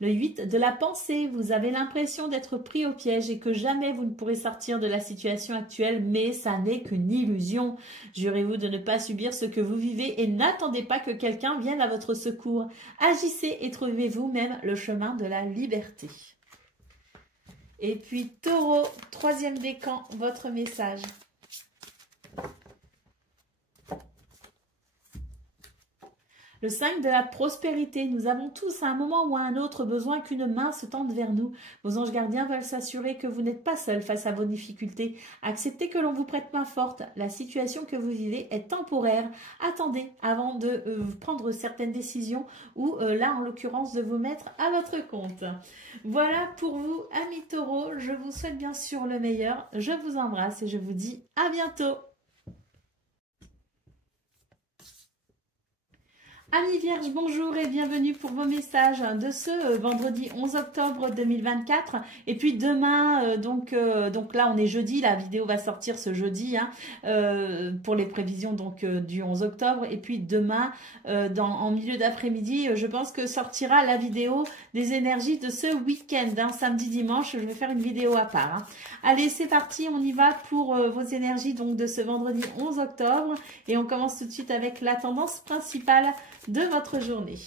Le 8 de la pensée, vous avez l'impression d'être pris au piège et que jamais vous ne pourrez sortir de la situation actuelle, mais ça n'est qu'une illusion. Jurez-vous de ne pas subir ce que vous vivez et n'attendez pas que quelqu'un vienne à votre secours. Agissez et trouvez vous-même le chemin de la liberté. Et puis Taureau, troisième décan, votre message. Le 5 de la prospérité, nous avons tous à un moment ou à un autre besoin qu'une main se tende vers nous. Vos anges gardiens veulent s'assurer que vous n'êtes pas seul face à vos difficultés. Acceptez que l'on vous prête main forte. La situation que vous vivez est temporaire. Attendez avant de prendre certaines décisions ou là en l'occurrence de vous mettre à votre compte. Voilà pour vous amis taureaux, je vous souhaite bien sûr le meilleur. Je vous embrasse et je vous dis à bientôt. Amis Vierges, bonjour et bienvenue pour vos messages de ce vendredi 11 octobre 2024. Et puis demain, donc là on est jeudi, la vidéo va sortir ce jeudi hein, pour les prévisions donc du 11 octobre. Et puis demain, en milieu d'après-midi, je pense que sortira la vidéo des énergies de ce week-end, hein, samedi, dimanche. Je vais faire une vidéo à part. Hein. Allez, c'est parti, on y va pour vos énergies donc de ce vendredi 11 octobre. Et on commence tout de suite avec la tendance principale de votre journée.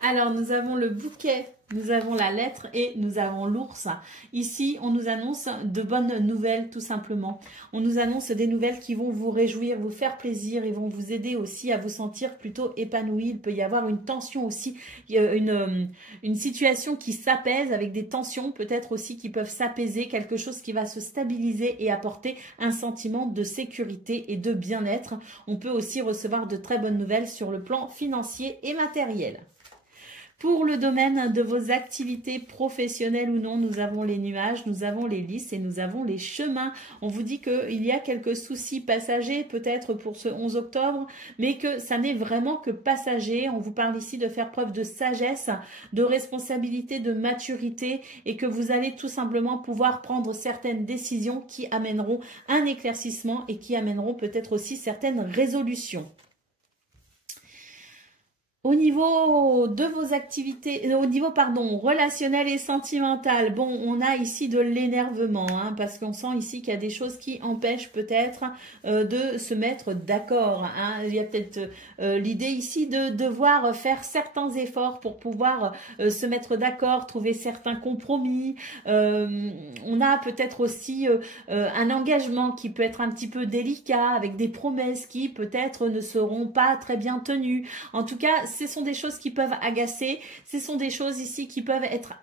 Alors, nous avons le bouquet, nous avons la lettre et nous avons l'ours. Ici, on nous annonce de bonnes nouvelles, tout simplement. On nous annonce des nouvelles qui vont vous réjouir, vous faire plaisir et vont vous aider aussi à vous sentir plutôt épanoui. Il peut y avoir une tension aussi, une situation qui s'apaise avec des tensions peut-être aussi qui peuvent s'apaiser, quelque chose qui va se stabiliser et apporter un sentiment de sécurité et de bien-être. On peut aussi recevoir de très bonnes nouvelles sur le plan financier et matériel. Pour le domaine de vos activités professionnelles ou non, nous avons les nuages, nous avons les lys et nous avons les chemins. On vous dit qu'il y a quelques soucis passagers peut-être pour ce 11 octobre, mais que ça n'est vraiment que passager. On vous parle ici de faire preuve de sagesse, de responsabilité, de maturité et que vous allez tout simplement pouvoir prendre certaines décisions qui amèneront un éclaircissement et qui amèneront peut-être aussi certaines résolutions. Au niveau de vos activités, au niveau relationnel et sentimental, bon, on a ici de l'énervement, hein, parce qu'on sent ici qu'il y a des choses qui empêchent peut-être de se mettre d'accord. Hein. Il y a peut-être l'idée ici de devoir faire certains efforts pour pouvoir se mettre d'accord, trouver certains compromis. On a peut-être aussi un engagement qui peut être un petit peu délicat, avec des promesses qui peut-être ne seront pas très bien tenues. En tout cas, ce sont des choses qui peuvent agacer, ce sont des choses ici qui peuvent être,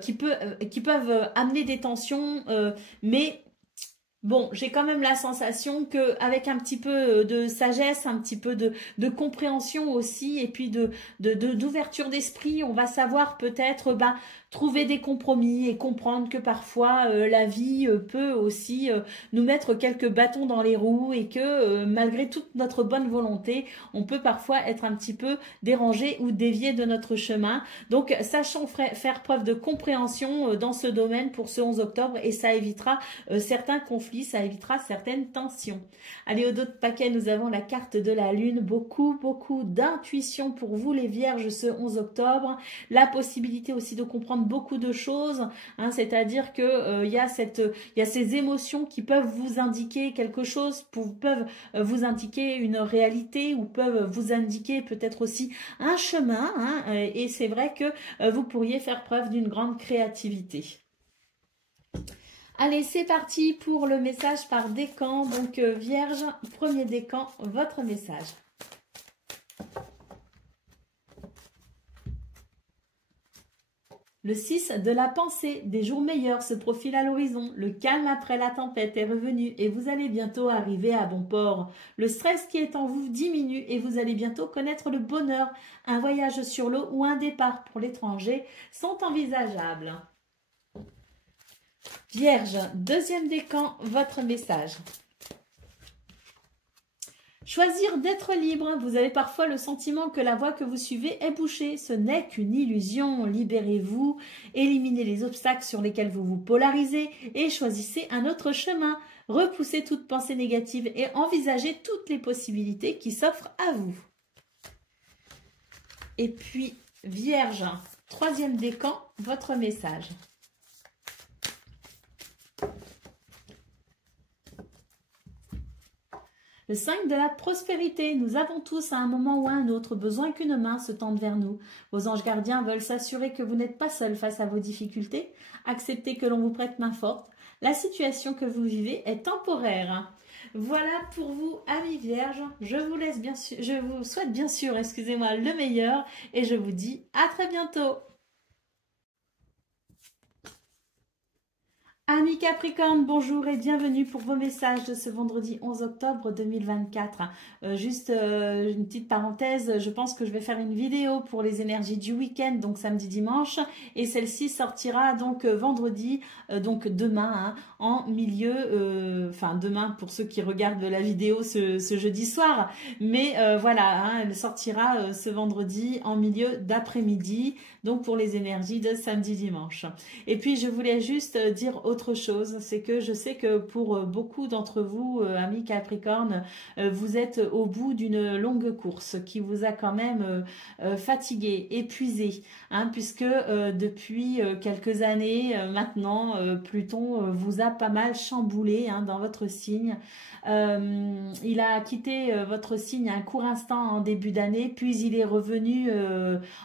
qui peuvent amener des tensions, mais bon, j'ai quand même la sensation qu'avec un petit peu de sagesse, un petit peu de compréhension aussi, et puis d'ouverture d'esprit, on va savoir peut-être trouver des compromis et comprendre que parfois la vie peut aussi nous mettre quelques bâtons dans les roues et que malgré toute notre bonne volonté, on peut parfois être un petit peu dérangé ou dévié de notre chemin. Donc, sachons faire preuve de compréhension dans ce domaine pour ce 11 octobre et ça évitera certains conflits, ça évitera certaines tensions. Allez, au dos de paquet, nous avons la carte de la lune. Beaucoup d'intuition pour vous les vierges ce 11 octobre. La possibilité aussi de comprendre beaucoup de choses, hein, c'est-à-dire que il y a ces émotions qui peuvent vous indiquer quelque chose, peuvent vous indiquer une réalité ou peuvent vous indiquer peut-être aussi un chemin, hein, et c'est vrai que vous pourriez faire preuve d'une grande créativité. Allez, c'est parti pour le message par décan. Donc, Vierge, premier décan, votre message. Le 6 de la pensée, des jours meilleurs se profilent à l'horizon, le calme après la tempête est revenu et vous allez bientôt arriver à bon port. Le stress qui est en vous diminue et vous allez bientôt connaître le bonheur. Un voyage sur l'eau ou un départ pour l'étranger sont envisageables. Vierge, deuxième décan, votre message. Choisir d'être libre. Vous avez parfois le sentiment que la voie que vous suivez est bouchée. Ce n'est qu'une illusion. Libérez-vous, éliminez les obstacles sur lesquels vous vous polarisez et choisissez un autre chemin. Repoussez toute pensée négative et envisagez toutes les possibilités qui s'offrent à vous. Et puis, Vierge, troisième décan, votre message. Le 5 de la prospérité, nous avons tous à un moment ou à un autre besoin qu'une main se tende vers nous. Vos anges gardiens veulent s'assurer que vous n'êtes pas seul face à vos difficultés. Acceptez que l'on vous prête main forte. La situation que vous vivez est temporaire. Voilà pour vous, amis vierges. Je vous souhaite bien sûr, excusez-moi, le meilleur et je vous dis à très bientôt. Amis Capricorne, bonjour et bienvenue pour vos messages de ce vendredi 11 octobre 2024. Une petite parenthèse, je pense que je vais faire une vidéo pour les énergies du week-end, donc samedi, dimanche, et celle-ci sortira donc vendredi, donc demain, hein, en milieu, demain pour ceux qui regardent la vidéo ce jeudi soir, mais voilà, hein, elle sortira ce vendredi en milieu d'après-midi, donc pour les énergies de samedi, dimanche. Et puis je voulais juste dire autre chose, c'est que je sais que pour beaucoup d'entre vous, amis Capricorne, vous êtes au bout d'une longue course qui vous a quand même fatigué, épuisé, hein, puisque depuis quelques années maintenant, Pluton vous a pas mal chamboulé, hein, dans votre signe. Il a quitté votre signe un court instant en début d'année, puis il est revenu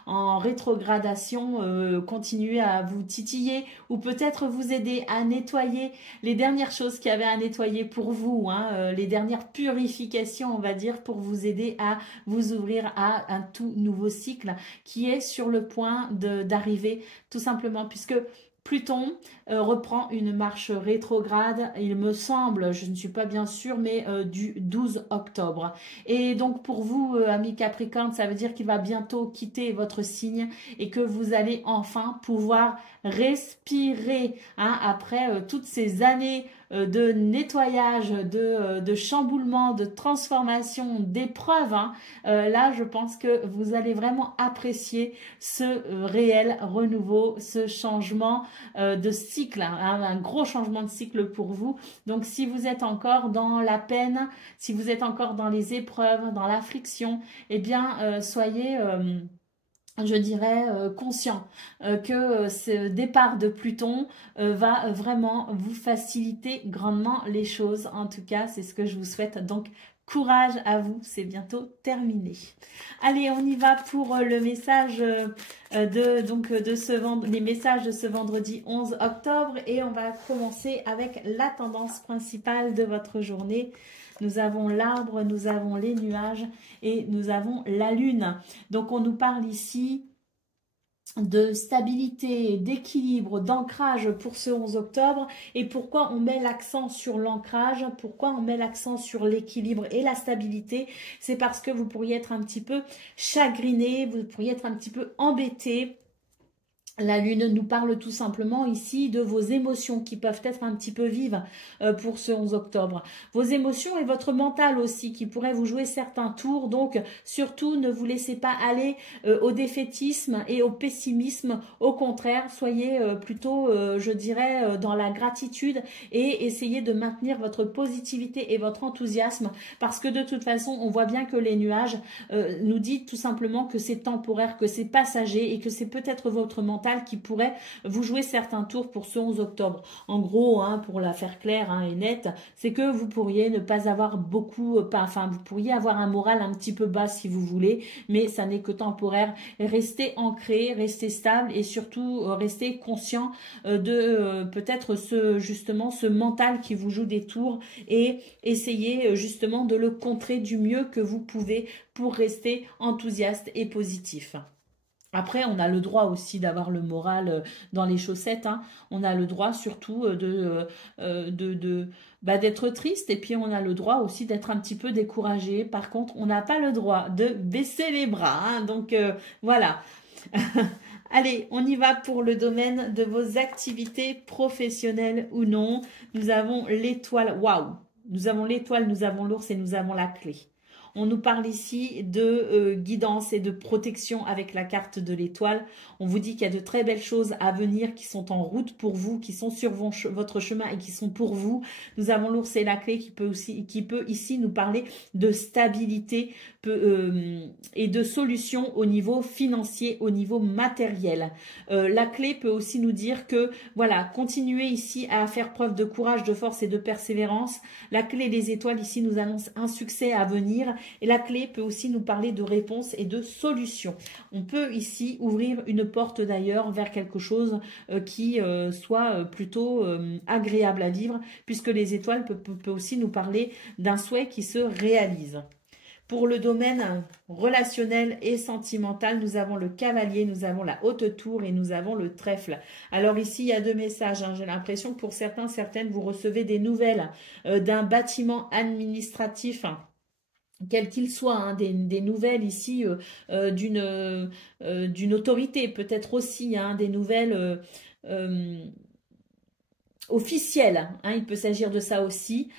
en rétrogradation, continuer à vous titiller ou peut-être vous aider à nettoyer les dernières choses qu'il y avait à nettoyer pour vous, hein, les dernières purifications, on va dire, pour vous aider à vous ouvrir à un tout nouveau cycle qui est sur le point d'arriver, tout simplement, puisque Pluton reprend une marche rétrograde, il me semble, je ne suis pas bien sûre, mais du 12 octobre. Et donc pour vous, amis Capricorne, ça veut dire qu'il va bientôt quitter votre signe et que vous allez enfin pouvoir respirer, hein, après toutes ces années de nettoyage, de chamboulement, de transformation, d'épreuves, hein. Là, je pense que vous allez vraiment apprécier ce réel renouveau, ce changement de cycle, hein, un gros changement de cycle pour vous. Donc, si vous êtes encore dans la peine, si vous êtes encore dans les épreuves, dans la friction, eh bien, soyez... je dirais conscient que ce départ de Pluton va vraiment vous faciliter grandement les choses. En tout cas, c'est ce que je vous souhaite. Donc, courage à vous, c'est bientôt terminé. Allez, on y va pour le message les messages de ce vendredi 11 octobre et on va commencer avec la tendance principale de votre journée. Nous avons l'arbre, nous avons les nuages et nous avons la lune. Donc on nous parle ici de stabilité, d'équilibre, d'ancrage pour ce 11 octobre. Et pourquoi on met l'accent sur l'ancrage, pourquoi on met l'accent sur l'équilibre et la stabilité? C'est parce que vous pourriez être un petit peu chagriné, vous pourriez être un petit peu embêté. La lune nous parle tout simplement ici de vos émotions qui peuvent être un petit peu vives pour ce 11 octobre. Vos émotions et votre mental aussi qui pourrait vous jouer certains tours. Donc surtout ne vous laissez pas aller au défaitisme et au pessimisme. Au contraire, soyez plutôt, je dirais, dans la gratitude et essayez de maintenir votre positivité et votre enthousiasme parce que de toute façon, on voit bien que les nuages nous disent tout simplement que c'est temporaire, que c'est passager et que c'est peut-être votre mental qui pourrait vous jouer certains tours pour ce 11 octobre. En gros, hein, pour la faire claire, hein, et nette, c'est que vous pourriez ne pas avoir beaucoup, vous pourriez avoir un moral un petit peu bas si vous voulez, mais ça n'est que temporaire. Restez ancré, restez stable et surtout restez conscient de peut-être ce mental qui vous joue des tours et essayez justement de le contrer du mieux que vous pouvez pour rester enthousiaste et positif. Après, on a le droit aussi d'avoir le moral dans les chaussettes, hein. On a le droit surtout d'être triste et puis on a le droit aussi d'être un petit peu découragé. Par contre, on n'a pas le droit de baisser les bras, hein. Donc voilà. Allez, on y va pour le domaine de vos activités professionnelles ou non. Nous avons l'étoile. Waouh! Nous avons l'étoile, nous avons l'ours et nous avons la clé. On nous parle ici de guidance et de protection avec la carte de l'étoile. On vous dit qu'il y a de très belles choses à venir qui sont en route pour vous, qui sont sur votre chemin et qui sont pour vous. Nous avons l'ours et la clé qui peut ici nous parler de stabilité et de solutions au niveau financier, au niveau matériel. La clé peut aussi nous dire que voilà, continuez ici à faire preuve de courage, de force et de persévérance. La clé des étoiles ici nous annonce un succès à venir. Et la clé peut aussi nous parler de réponses et de solutions. On peut ici ouvrir une porte d'ailleurs vers quelque chose qui soit plutôt agréable à vivre, puisque les étoiles peut aussi nous parler d'un souhait qui se réalise. Pour le domaine relationnel et sentimental, nous avons le cavalier, nous avons la haute tour et nous avons le trèfle. Alors ici, il y a deux messages, hein. J'ai l'impression que pour certains, certaines, vous recevez des nouvelles d'un bâtiment administratif, hein, quel qu'il soit, hein, des nouvelles ici d'une autorité, peut-être aussi, hein, des nouvelles officielles, hein, il peut s'agir de ça aussi,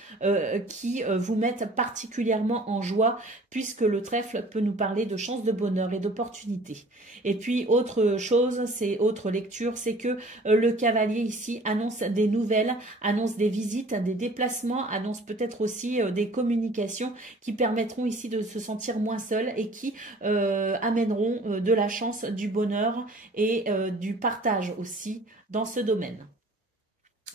qui vous mettent particulièrement en joie, puisque le trèfle peut nous parler de chances de bonheur et d'opportunités. Et puis, autre chose, autre lecture, c'est que le cavalier ici annonce des nouvelles, annonce des visites, des déplacements, annonce peut-être aussi des communications qui permettront ici de se sentir moins seul et qui amèneront de la chance, du bonheur et du partage aussi dans ce domaine.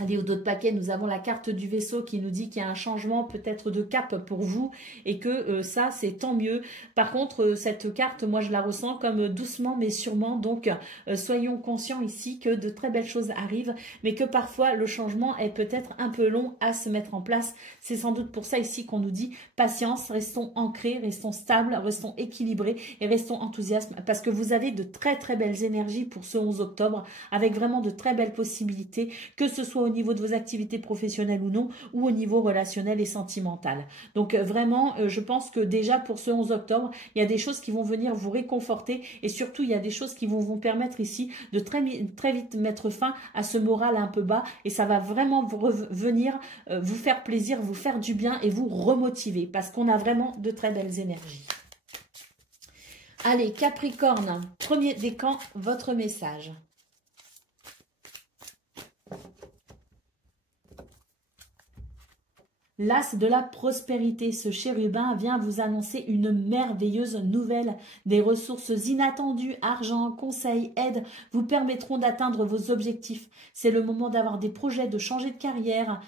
Allez, au dos de paquet, nous avons la carte du vaisseau qui nous dit qu'il y a un changement peut-être de cap pour vous et que ça, c'est tant mieux. Par contre, cette carte, moi, je la ressens comme doucement mais sûrement. Donc, soyons conscients ici que de très belles choses arrivent, mais que parfois, le changement est peut-être un peu long à se mettre en place. C'est sans doute pour ça ici qu'on nous dit patience, restons ancrés, restons stables, restons équilibrés et restons enthousiastes parce que vous avez de très, très belles énergies pour ce 11 octobre avec vraiment de très belles possibilités, que ce soit au niveau de vos activités professionnelles ou non, ou au niveau relationnel et sentimental. Donc vraiment, je pense que déjà pour ce 11 octobre, il y a des choses qui vont venir vous réconforter et surtout, il y a des choses qui vont vous permettre ici de très vite mettre fin à ce moral un peu bas et ça va vraiment venir vous faire plaisir, vous faire du bien et vous remotiver parce qu'on a vraiment de très belles énergies. Allez, Capricorne, premier décan, votre message. L'as de la prospérité, ce chérubin vient vous annoncer une merveilleuse nouvelle. Des ressources inattendues, argent, conseils, aides vous permettront d'atteindre vos objectifs. C'est le moment d'avoir des projets, de changer de carrière.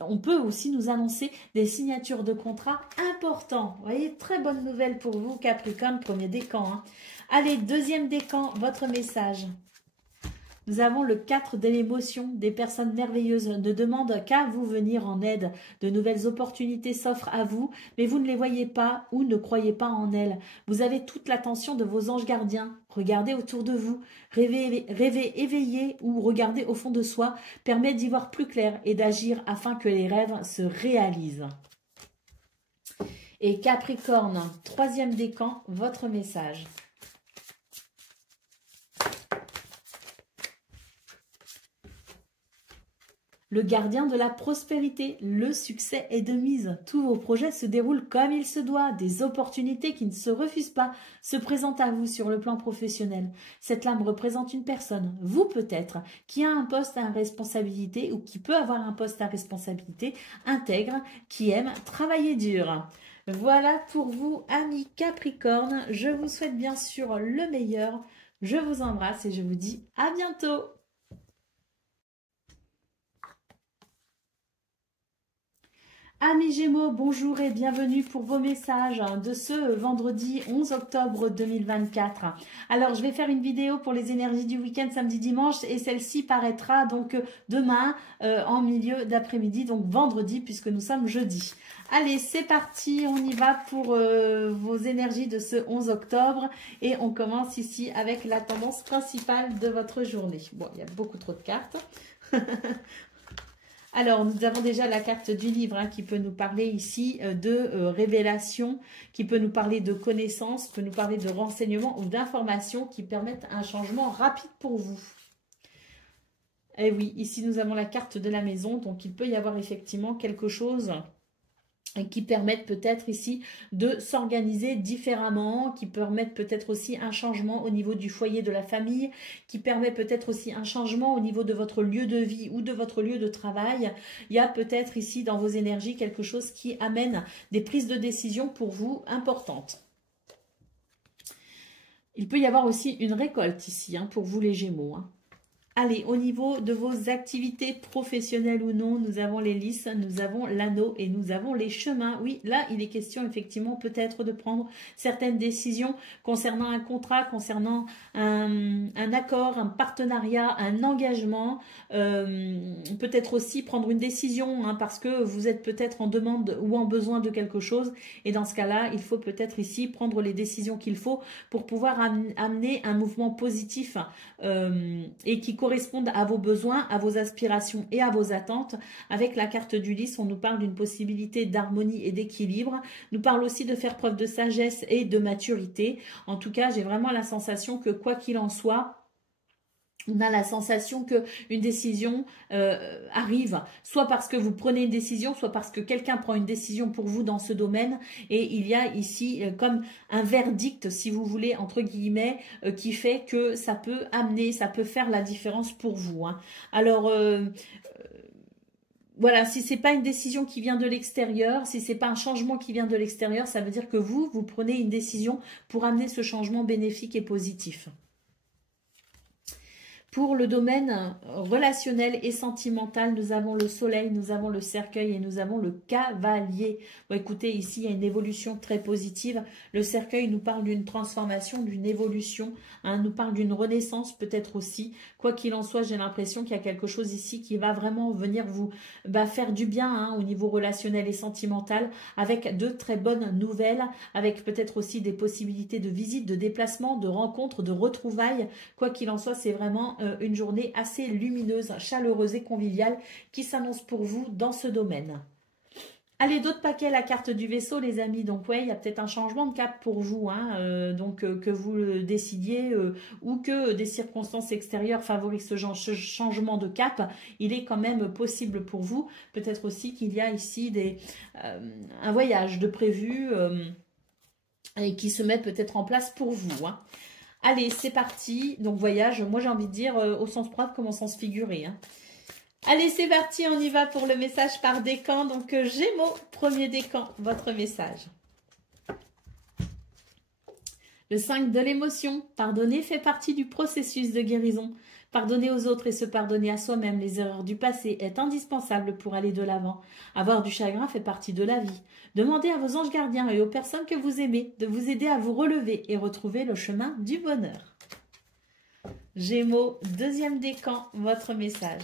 On peut aussi nous annoncer des signatures de contrats importants. Vous voyez, très bonne nouvelle pour vous, Capricorne, premier décan, hein. Allez, deuxième décan, votre message. Nous avons le 4 de l'émotion, des personnes merveilleuses ne demandent qu'à vous venir en aide. De nouvelles opportunités s'offrent à vous, mais vous ne les voyez pas ou ne croyez pas en elles. Vous avez toute l'attention de vos anges gardiens. Regardez autour de vous, rêver éveillé ou regarder au fond de soi permet d'y voir plus clair et d'agir afin que les rêves se réalisent. Et Capricorne, troisième décan, votre message. Le gardien de la prospérité, le succès est de mise. Tous vos projets se déroulent comme il se doit. Des opportunités qui ne se refusent pas se présentent à vous sur le plan professionnel. Cette lame représente une personne, vous peut-être, qui a un poste à responsabilité ou qui peut avoir un poste à responsabilité, intègre, qui aime travailler dur. Voilà pour vous, amis Capricorne. Je vous souhaite bien sûr le meilleur. Je vous embrasse et je vous dis à bientôt. Amis Gémeaux, bonjour et bienvenue pour vos messages de ce vendredi 11 octobre 2024. Alors, je vais faire une vidéo pour les énergies du week-end samedi dimanche et celle-ci paraîtra donc demain en milieu d'après-midi, donc vendredi puisque nous sommes jeudi. Allez, c'est parti, on y va pour vos énergies de ce 11 octobre et on commence ici avec la tendance principale de votre journée. Bon, il y a beaucoup trop de cartes. Alors, nous avons déjà la carte du livre qui peut nous parler ici de révélation, qui peut nous parler de connaissances, peut nous parler de renseignements ou d'informations qui permettent un changement rapide pour vous. Et oui, ici nous avons la carte de la maison, donc il peut y avoir effectivement quelque chose qui permettent peut-être ici de s'organiser différemment, qui permettent peut-être aussi un changement au niveau du foyer de la famille, qui permet peut-être aussi un changement au niveau de votre lieu de vie ou de votre lieu de travail. Il y a peut-être ici dans vos énergies quelque chose qui amène des prises de décision pour vous importantes. Il peut y avoir aussi une récolte ici pour vous les Gémeaux. Allez, au niveau de vos activités professionnelles ou non, nous avons les lys, nous avons l'anneau et nous avons les chemins. Oui, là, il est question effectivement peut-être de prendre certaines décisions concernant un contrat, concernant un accord, un partenariat, un engagement. Peut-être aussi prendre une décision parce que vous êtes peut-être en demande ou en besoin de quelque chose. Et dans ce cas-là, il faut peut-être ici prendre les décisions qu'il faut pour pouvoir amener un mouvement positif et qui correspondent à vos besoins, à vos aspirations et à vos attentes. Avec la carte du lys, on nous parle d'une possibilité d'harmonie et d'équilibre. Nous parle aussi de faire preuve de sagesse et de maturité. En tout cas, j'ai vraiment la sensation que quoi qu'il en soit, on a la sensation qu'une décision arrive, soit parce que vous prenez une décision, soit parce que quelqu'un prend une décision pour vous dans ce domaine. Et il y a ici comme un verdict, si vous voulez, entre guillemets, qui fait que ça peut amener, ça peut faire la différence pour vous. Alors, voilà, si c'est pas une décision qui vient de l'extérieur, si c'est pas un changement qui vient de l'extérieur, ça veut dire que vous prenez une décision pour amener ce changement bénéfique et positif. Pour le domaine relationnel et sentimental, nous avons le soleil, nous avons le cercueil et nous avons le cavalier. Bon, écoutez, ici, il y a une évolution très positive. Le cercueil nous parle d'une transformation, d'une évolution, nous parle d'une renaissance peut-être aussi. Quoi qu'il en soit, j'ai l'impression qu'il y a quelque chose ici qui va vraiment venir vous faire du bien au niveau relationnel et sentimental, avec de très bonnes nouvelles, avec peut-être aussi des possibilités de visite, de déplacement, de rencontres, de retrouvailles. Quoi qu'il en soit, c'est vraiment une journée assez lumineuse, chaleureuse et conviviale qui s'annonce pour vous dans ce domaine. Allez, d'autres paquets, la carte du vaisseau, les amis. Donc, ouais, il y a peut-être un changement de cap pour vous, que vous le décidiez ou que des circonstances extérieures favorisent ce changement de cap. Il est quand même possible pour vous. Peut-être aussi qu'il y a ici un voyage de prévu et qui se met peut-être en place pour vous. Allez, c'est parti. Donc, voyage, moi j'ai envie de dire au sens propre comme au sens figuré. Allez, c'est parti, on y va pour le message par décan. Donc, Gémeaux, premier décan, votre message. Le 5 de l'émotion. Pardonner fait partie du processus de guérison. Pardonner aux autres et se pardonner à soi-même les erreurs du passé est indispensable pour aller de l'avant. Avoir du chagrin fait partie de la vie. Demandez à vos anges gardiens et aux personnes que vous aimez de vous aider à vous relever et retrouver le chemin du bonheur. Gémeaux, deuxième décan, votre message.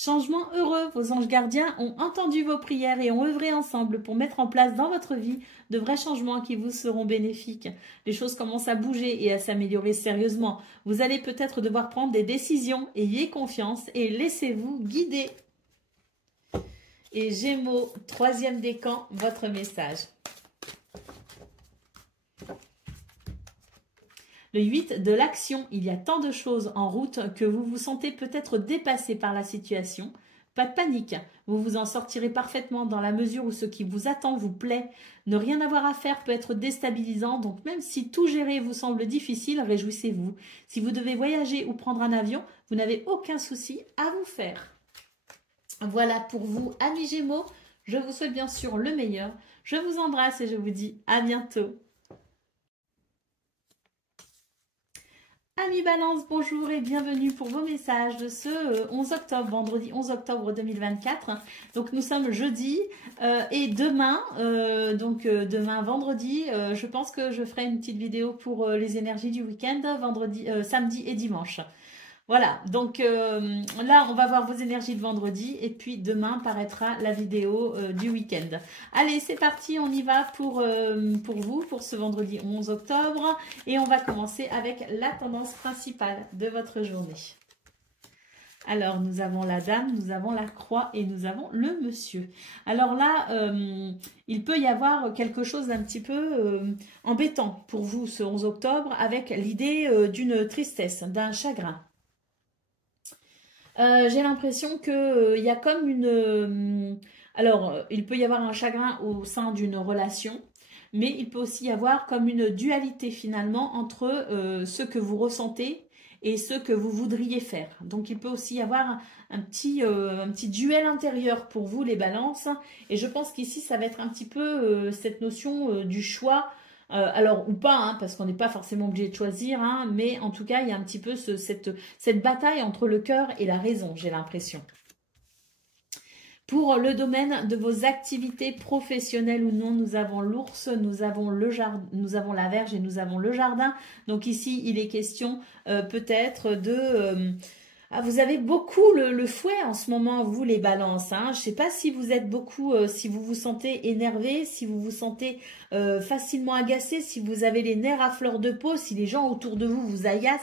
Changement heureux, vos anges gardiens ont entendu vos prières et ont œuvré ensemble pour mettre en place dans votre vie de vrais changements qui vous seront bénéfiques. Les choses commencent à bouger et à s'améliorer sérieusement. Vous allez peut-être devoir prendre des décisions. Ayez confiance et laissez-vous guider. Et Gémeaux, troisième décan, votre message. Le 8 de l'action, il y a tant de choses en route que vous vous sentez peut-être dépassé par la situation. Pas de panique, vous vous en sortirez parfaitement dans la mesure où ce qui vous attend vous plaît. Ne rien avoir à faire peut être déstabilisant, donc même si tout gérer vous semble difficile, réjouissez-vous. Si vous devez voyager ou prendre un avion, vous n'avez aucun souci à vous faire. Voilà pour vous, amis Gémeaux. Je vous souhaite bien sûr le meilleur. Je vous embrasse et je vous dis à bientôt. Amis Balance, bonjour et bienvenue pour vos messages de ce 11 octobre, vendredi 11 octobre 2024. Donc nous sommes jeudi et demain, demain vendredi, je pense que je ferai une petite vidéo pour les énergies du week-end, samedi et dimanche. Voilà, donc là, on va voir vos énergies de vendredi et puis demain paraîtra la vidéo du week-end. Allez, c'est parti, on y va pour vous, pour ce vendredi 11 octobre. Et on va commencer avec la tendance principale de votre journée. Alors, nous avons la dame, nous avons la croix et nous avons le monsieur. Alors là, il peut y avoir quelque chose d'un petit peu embêtant pour vous ce 11 octobre avec l'idée d'une tristesse, d'un chagrin. J'ai l'impression qu'il y a comme une... il peut y avoir un chagrin au sein d'une relation, mais il peut aussi y avoir comme une dualité finalement entre ce que vous ressentez et ce que vous voudriez faire. Donc il peut aussi y avoir un petit duel intérieur pour vous les balances. Et je pense qu'ici ça va être un petit peu cette notion du choix. Ou pas, hein, parce qu'on n'est pas forcément obligé de choisir, hein, mais en tout cas, il y a un petit peu cette bataille entre le cœur et la raison, j'ai l'impression. Pour le domaine de vos activités professionnelles ou non, nous avons l'ours, nous avons la verge et nous avons le jardin. Donc ici, il est question peut-être de... vous avez beaucoup le fouet en ce moment, vous les balances. Hein. Je ne sais pas si vous êtes beaucoup, si vous vous sentez énervé, si vous vous sentez facilement agacé, si vous avez les nerfs à fleur de peau, si les gens autour de vous vous agacent.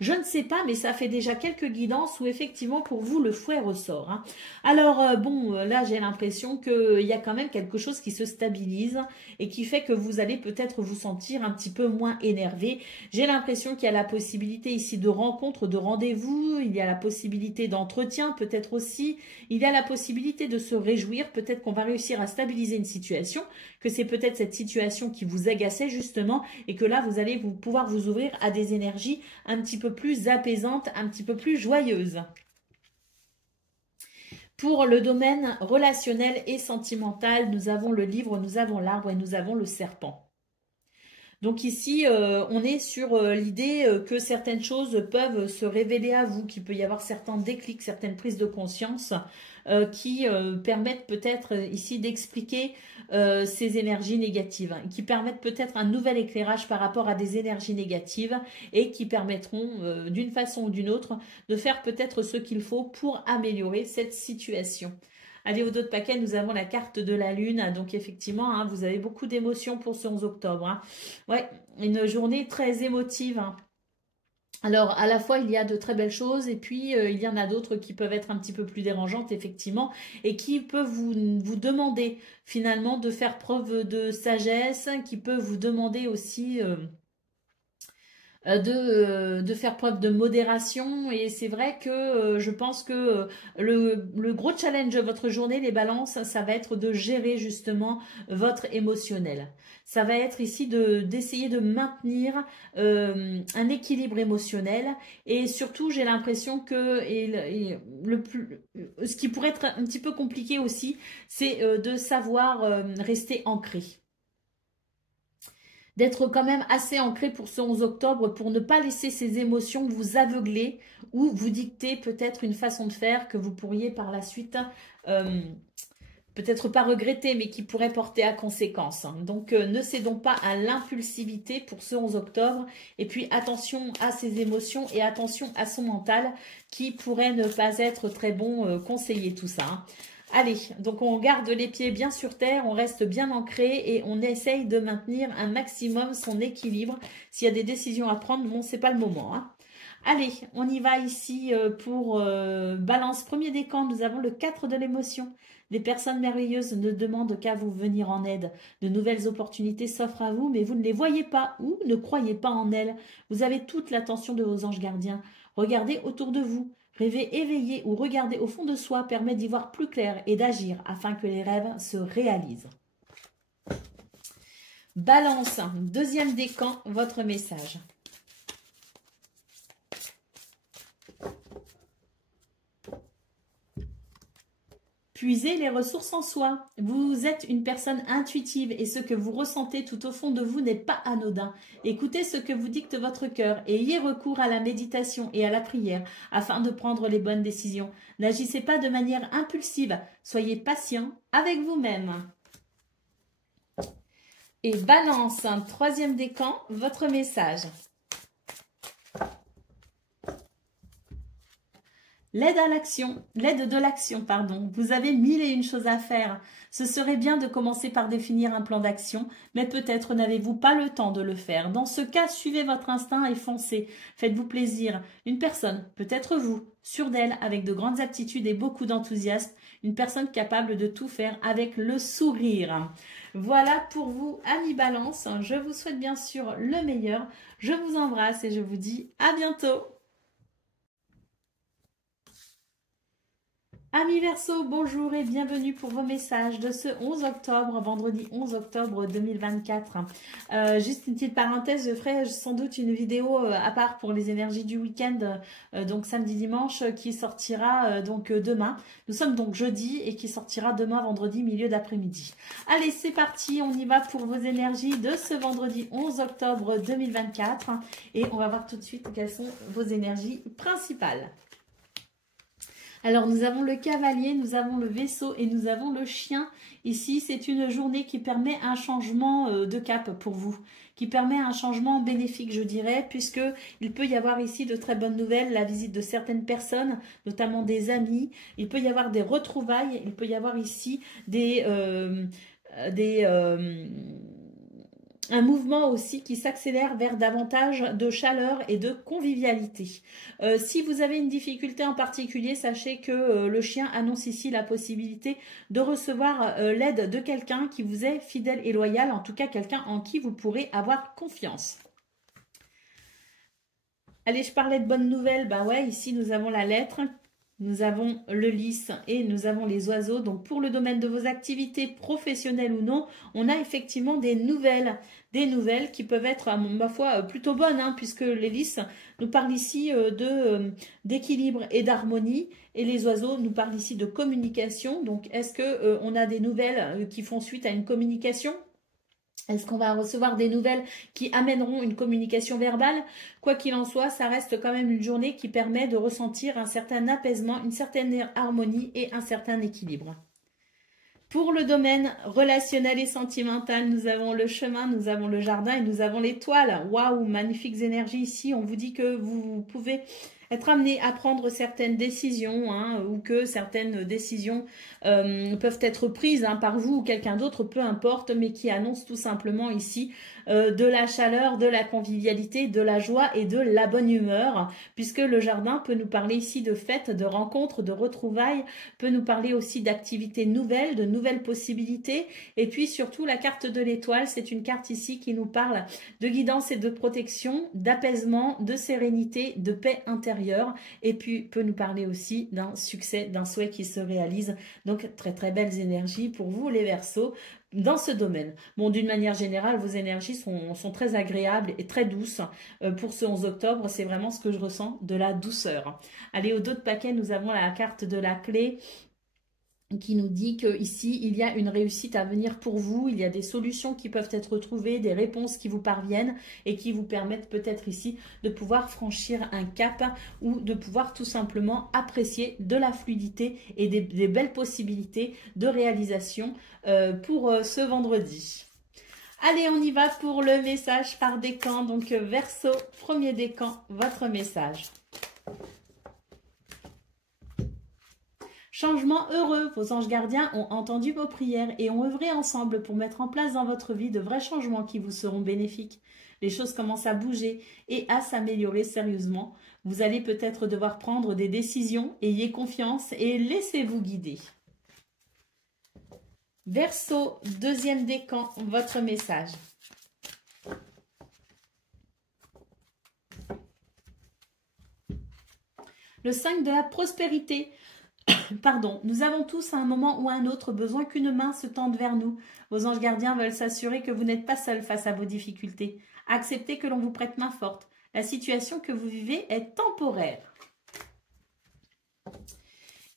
Je ne sais pas, mais ça fait déjà quelques guidances où effectivement pour vous le fouet ressort. Hein. Alors là j'ai l'impression qu'il y a quand même quelque chose qui se stabilise et qui fait que vous allez peut-être vous sentir un petit peu moins énervé. J'ai l'impression qu'il y a la possibilité ici de rencontre, de rendez-vous, il y a la possibilité d'entretien peut-être aussi, il y a la possibilité de se réjouir, peut-être qu'on va réussir à stabiliser une situation, que c'est peut-être cette situation qui vous agaçait justement et que là vous allez pouvoir vous ouvrir à des énergies un petit peu plus apaisantes, un petit peu plus joyeuses. Pour le domaine relationnel et sentimental, nous avons le livre, nous avons l'arbre et nous avons le serpent. Donc ici, on est sur l'idée que certaines choses peuvent se révéler à vous, qu'il peut y avoir certains déclics, certaines prises de conscience qui permettent peut-être ici d'expliquer ces énergies négatives, qui permettent peut-être un nouvel éclairage par rapport à des énergies négatives et qui permettront d'une façon ou d'une autre de faire peut-être ce qu'il faut pour améliorer cette situation. Allez, au dos de paquet, nous avons la carte de la lune. Donc, effectivement, hein, vous avez beaucoup d'émotions pour ce 11 octobre. Hein. Ouais, une journée très émotive. Hein. Alors, à la fois, il y a de très belles choses et puis il y en a d'autres qui peuvent être un petit peu plus dérangeantes, effectivement, et qui peuvent vous demander, finalement, de faire preuve de sagesse, qui peuvent vous demander aussi... de faire preuve de modération et c'est vrai que je pense que le gros challenge de votre journée, les balances, ça va être de gérer justement votre émotionnel. Ça va être ici d'essayer de maintenir un équilibre émotionnel et surtout j'ai l'impression que ce qui pourrait être un petit peu compliqué aussi, c'est de savoir rester ancré. D'être quand même assez ancré pour ce 11 octobre pour ne pas laisser ces émotions vous aveugler ou vous dicter peut-être une façon de faire que vous pourriez par la suite peut-être pas regretter mais qui pourrait porter à conséquence. Donc ne cédons pas à l'impulsivité pour ce 11 octobre et puis attention à ses émotions et attention à son mental qui pourrait ne pas être très bon conseiller tout ça. Hein. Allez, donc on garde les pieds bien sur terre, on reste bien ancré et on essaye de maintenir un maximum son équilibre. S'il y a des décisions à prendre, bon, c'est pas le moment. Hein. Allez, on y va ici pour Balance. Premier décan, nous avons le 4 de l'émotion. Les personnes merveilleuses ne demandent qu'à vous venir en aide. De nouvelles opportunités s'offrent à vous, mais vous ne les voyez pas ou ne croyez pas en elles. Vous avez toute l'attention de vos anges gardiens. Regardez autour de vous. Rêver éveillé ou regarder au fond de soi permet d'y voir plus clair et d'agir afin que les rêves se réalisent. Balance, deuxième décan, votre message. Puisez les ressources en soi. Vous êtes une personne intuitive et ce que vous ressentez tout au fond de vous n'est pas anodin. Écoutez ce que vous dicte votre cœur et ayez recours à la méditation et à la prière afin de prendre les bonnes décisions. N'agissez pas de manière impulsive. Soyez patient avec vous-même. Et Balance, troisième décan, votre message. L'aide de l'action, pardon. Vous avez mille et une choses à faire. Ce serait bien de commencer par définir un plan d'action, mais peut-être n'avez-vous pas le temps de le faire. Dans ce cas, suivez votre instinct et foncez. Faites-vous plaisir. Une personne, peut-être vous, sûre d'elle, avec de grandes aptitudes et beaucoup d'enthousiasme. Une personne capable de tout faire avec le sourire. Voilà pour vous, amis Balance. Je vous souhaite bien sûr le meilleur. Je vous embrasse et je vous dis à bientôt. Amis Verseau, bonjour et bienvenue pour vos messages de ce 11 octobre, vendredi 11 octobre 2024. Juste une petite parenthèse, je ferai sans doute une vidéo à part pour les énergies du week-end, donc samedi-dimanche, qui sortira donc demain. Nous sommes donc jeudi et qui sortira demain vendredi, milieu d'après-midi. Allez, c'est parti, on y va pour vos énergies de ce vendredi 11 octobre 2024 et on va voir tout de suite quelles sont vos énergies principales. Alors, nous avons le cavalier, nous avons le vaisseau et nous avons le chien. Ici, c'est une journée qui permet un changement de cap pour vous, qui permet un changement bénéfique, je dirais, puisqu'il peut y avoir ici de très bonnes nouvelles, la visite de certaines personnes, notamment des amis. Il peut y avoir des retrouvailles, il peut y avoir ici un mouvement aussi qui s'accélère vers davantage de chaleur et de convivialité. Si vous avez une difficulté en particulier, sachez que le chien annonce ici la possibilité de recevoir l'aide de quelqu'un qui vous est fidèle et loyal, en tout cas quelqu'un en qui vous pourrez avoir confiance. Allez, je parlais de bonnes nouvelles, bah ouais, ici nous avons la lettre. Nous avons le lys et nous avons les oiseaux. Donc, pour le domaine de vos activités professionnelles ou non, on a effectivement des nouvelles qui peuvent être, à ma foi, plutôt bonnes, hein, puisque les lys nous parlent ici d'équilibre et d'harmonie, et les oiseaux nous parlent ici de communication. Donc, est-ce que on a des nouvelles qui font suite à une communication ? Est-ce qu'on va recevoir des nouvelles qui amèneront une communication verbale? Quoi qu'il en soit, ça reste quand même une journée qui permet de ressentir un certain apaisement, une certaine harmonie et un certain équilibre. Pour le domaine relationnel et sentimental, nous avons le chemin, nous avons le jardin et nous avons l'étoile. Waouh, magnifiques énergies ici. On vous dit que vous pouvez être amené à prendre certaines décisions, hein, ou que certaines décisions peuvent être prises par vous ou quelqu'un d'autre, peu importe, mais qui annoncent tout simplement ici de la chaleur, de la convivialité, de la joie et de la bonne humeur, puisque le jardin peut nous parler ici de fêtes, de rencontres, de retrouvailles, peut nous parler aussi d'activités nouvelles, de nouvelles possibilités, et puis surtout la carte de l'étoile, c'est une carte ici qui nous parle de guidance et de protection, d'apaisement, de sérénité, de paix intérieure, et puis peut nous parler aussi d'un succès, d'un souhait qui se réalise. Donc très très belles énergies pour vous les Verseaux dans ce domaine. Bon, d'une manière générale, vos énergies sont très agréables et très douces. Pour ce 11 octobre, c'est vraiment ce que je ressens, de la douceur. Allez, au dos de paquet, nous avons la carte de la clé qui nous dit qu'ici, il y a une réussite à venir pour vous, il y a des solutions qui peuvent être trouvées, des réponses qui vous parviennent et qui vous permettent peut-être ici de pouvoir franchir un cap ou de pouvoir tout simplement apprécier de la fluidité et des belles possibilités de réalisation pour ce vendredi. Allez, on y va pour le message par décan. Donc, Verseau, premier décan, votre message. Changement heureux, vos anges gardiens ont entendu vos prières et ont œuvré ensemble pour mettre en place dans votre vie de vrais changements qui vous seront bénéfiques. Les choses commencent à bouger et à s'améliorer sérieusement. Vous allez peut-être devoir prendre des décisions, ayez confiance et laissez-vous guider. Verseau, deuxième décan, votre message. Le 5 de la prospérité. Pardon, nous avons tous à un moment ou à un autre besoin qu'une main se tende vers nous. Vos anges gardiens veulent s'assurer que vous n'êtes pas seul face à vos difficultés. Acceptez que l'on vous prête main forte. La situation que vous vivez est temporaire.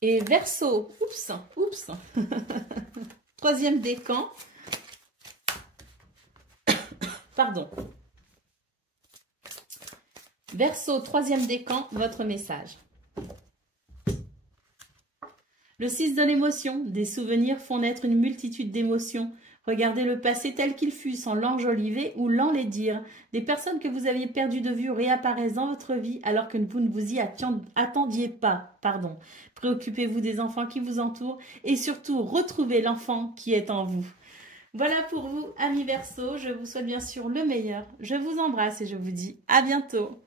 Et Verseau, oups. Troisième décan. Pardon. Verseau, troisième décan, votre message. Le 6 de l'émotion. Des souvenirs font naître une multitude d'émotions. Regardez le passé tel qu'il fut, sans l'enjoliver ou l'enlaidir. Des personnes que vous aviez perdues de vue réapparaissent dans votre vie alors que vous ne vous y attendiez pas. Préoccupez-vous des enfants qui vous entourent et surtout retrouvez l'enfant qui est en vous. Voilà pour vous, amis Verseau. Je vous souhaite bien sûr le meilleur. Je vous embrasse et je vous dis à bientôt.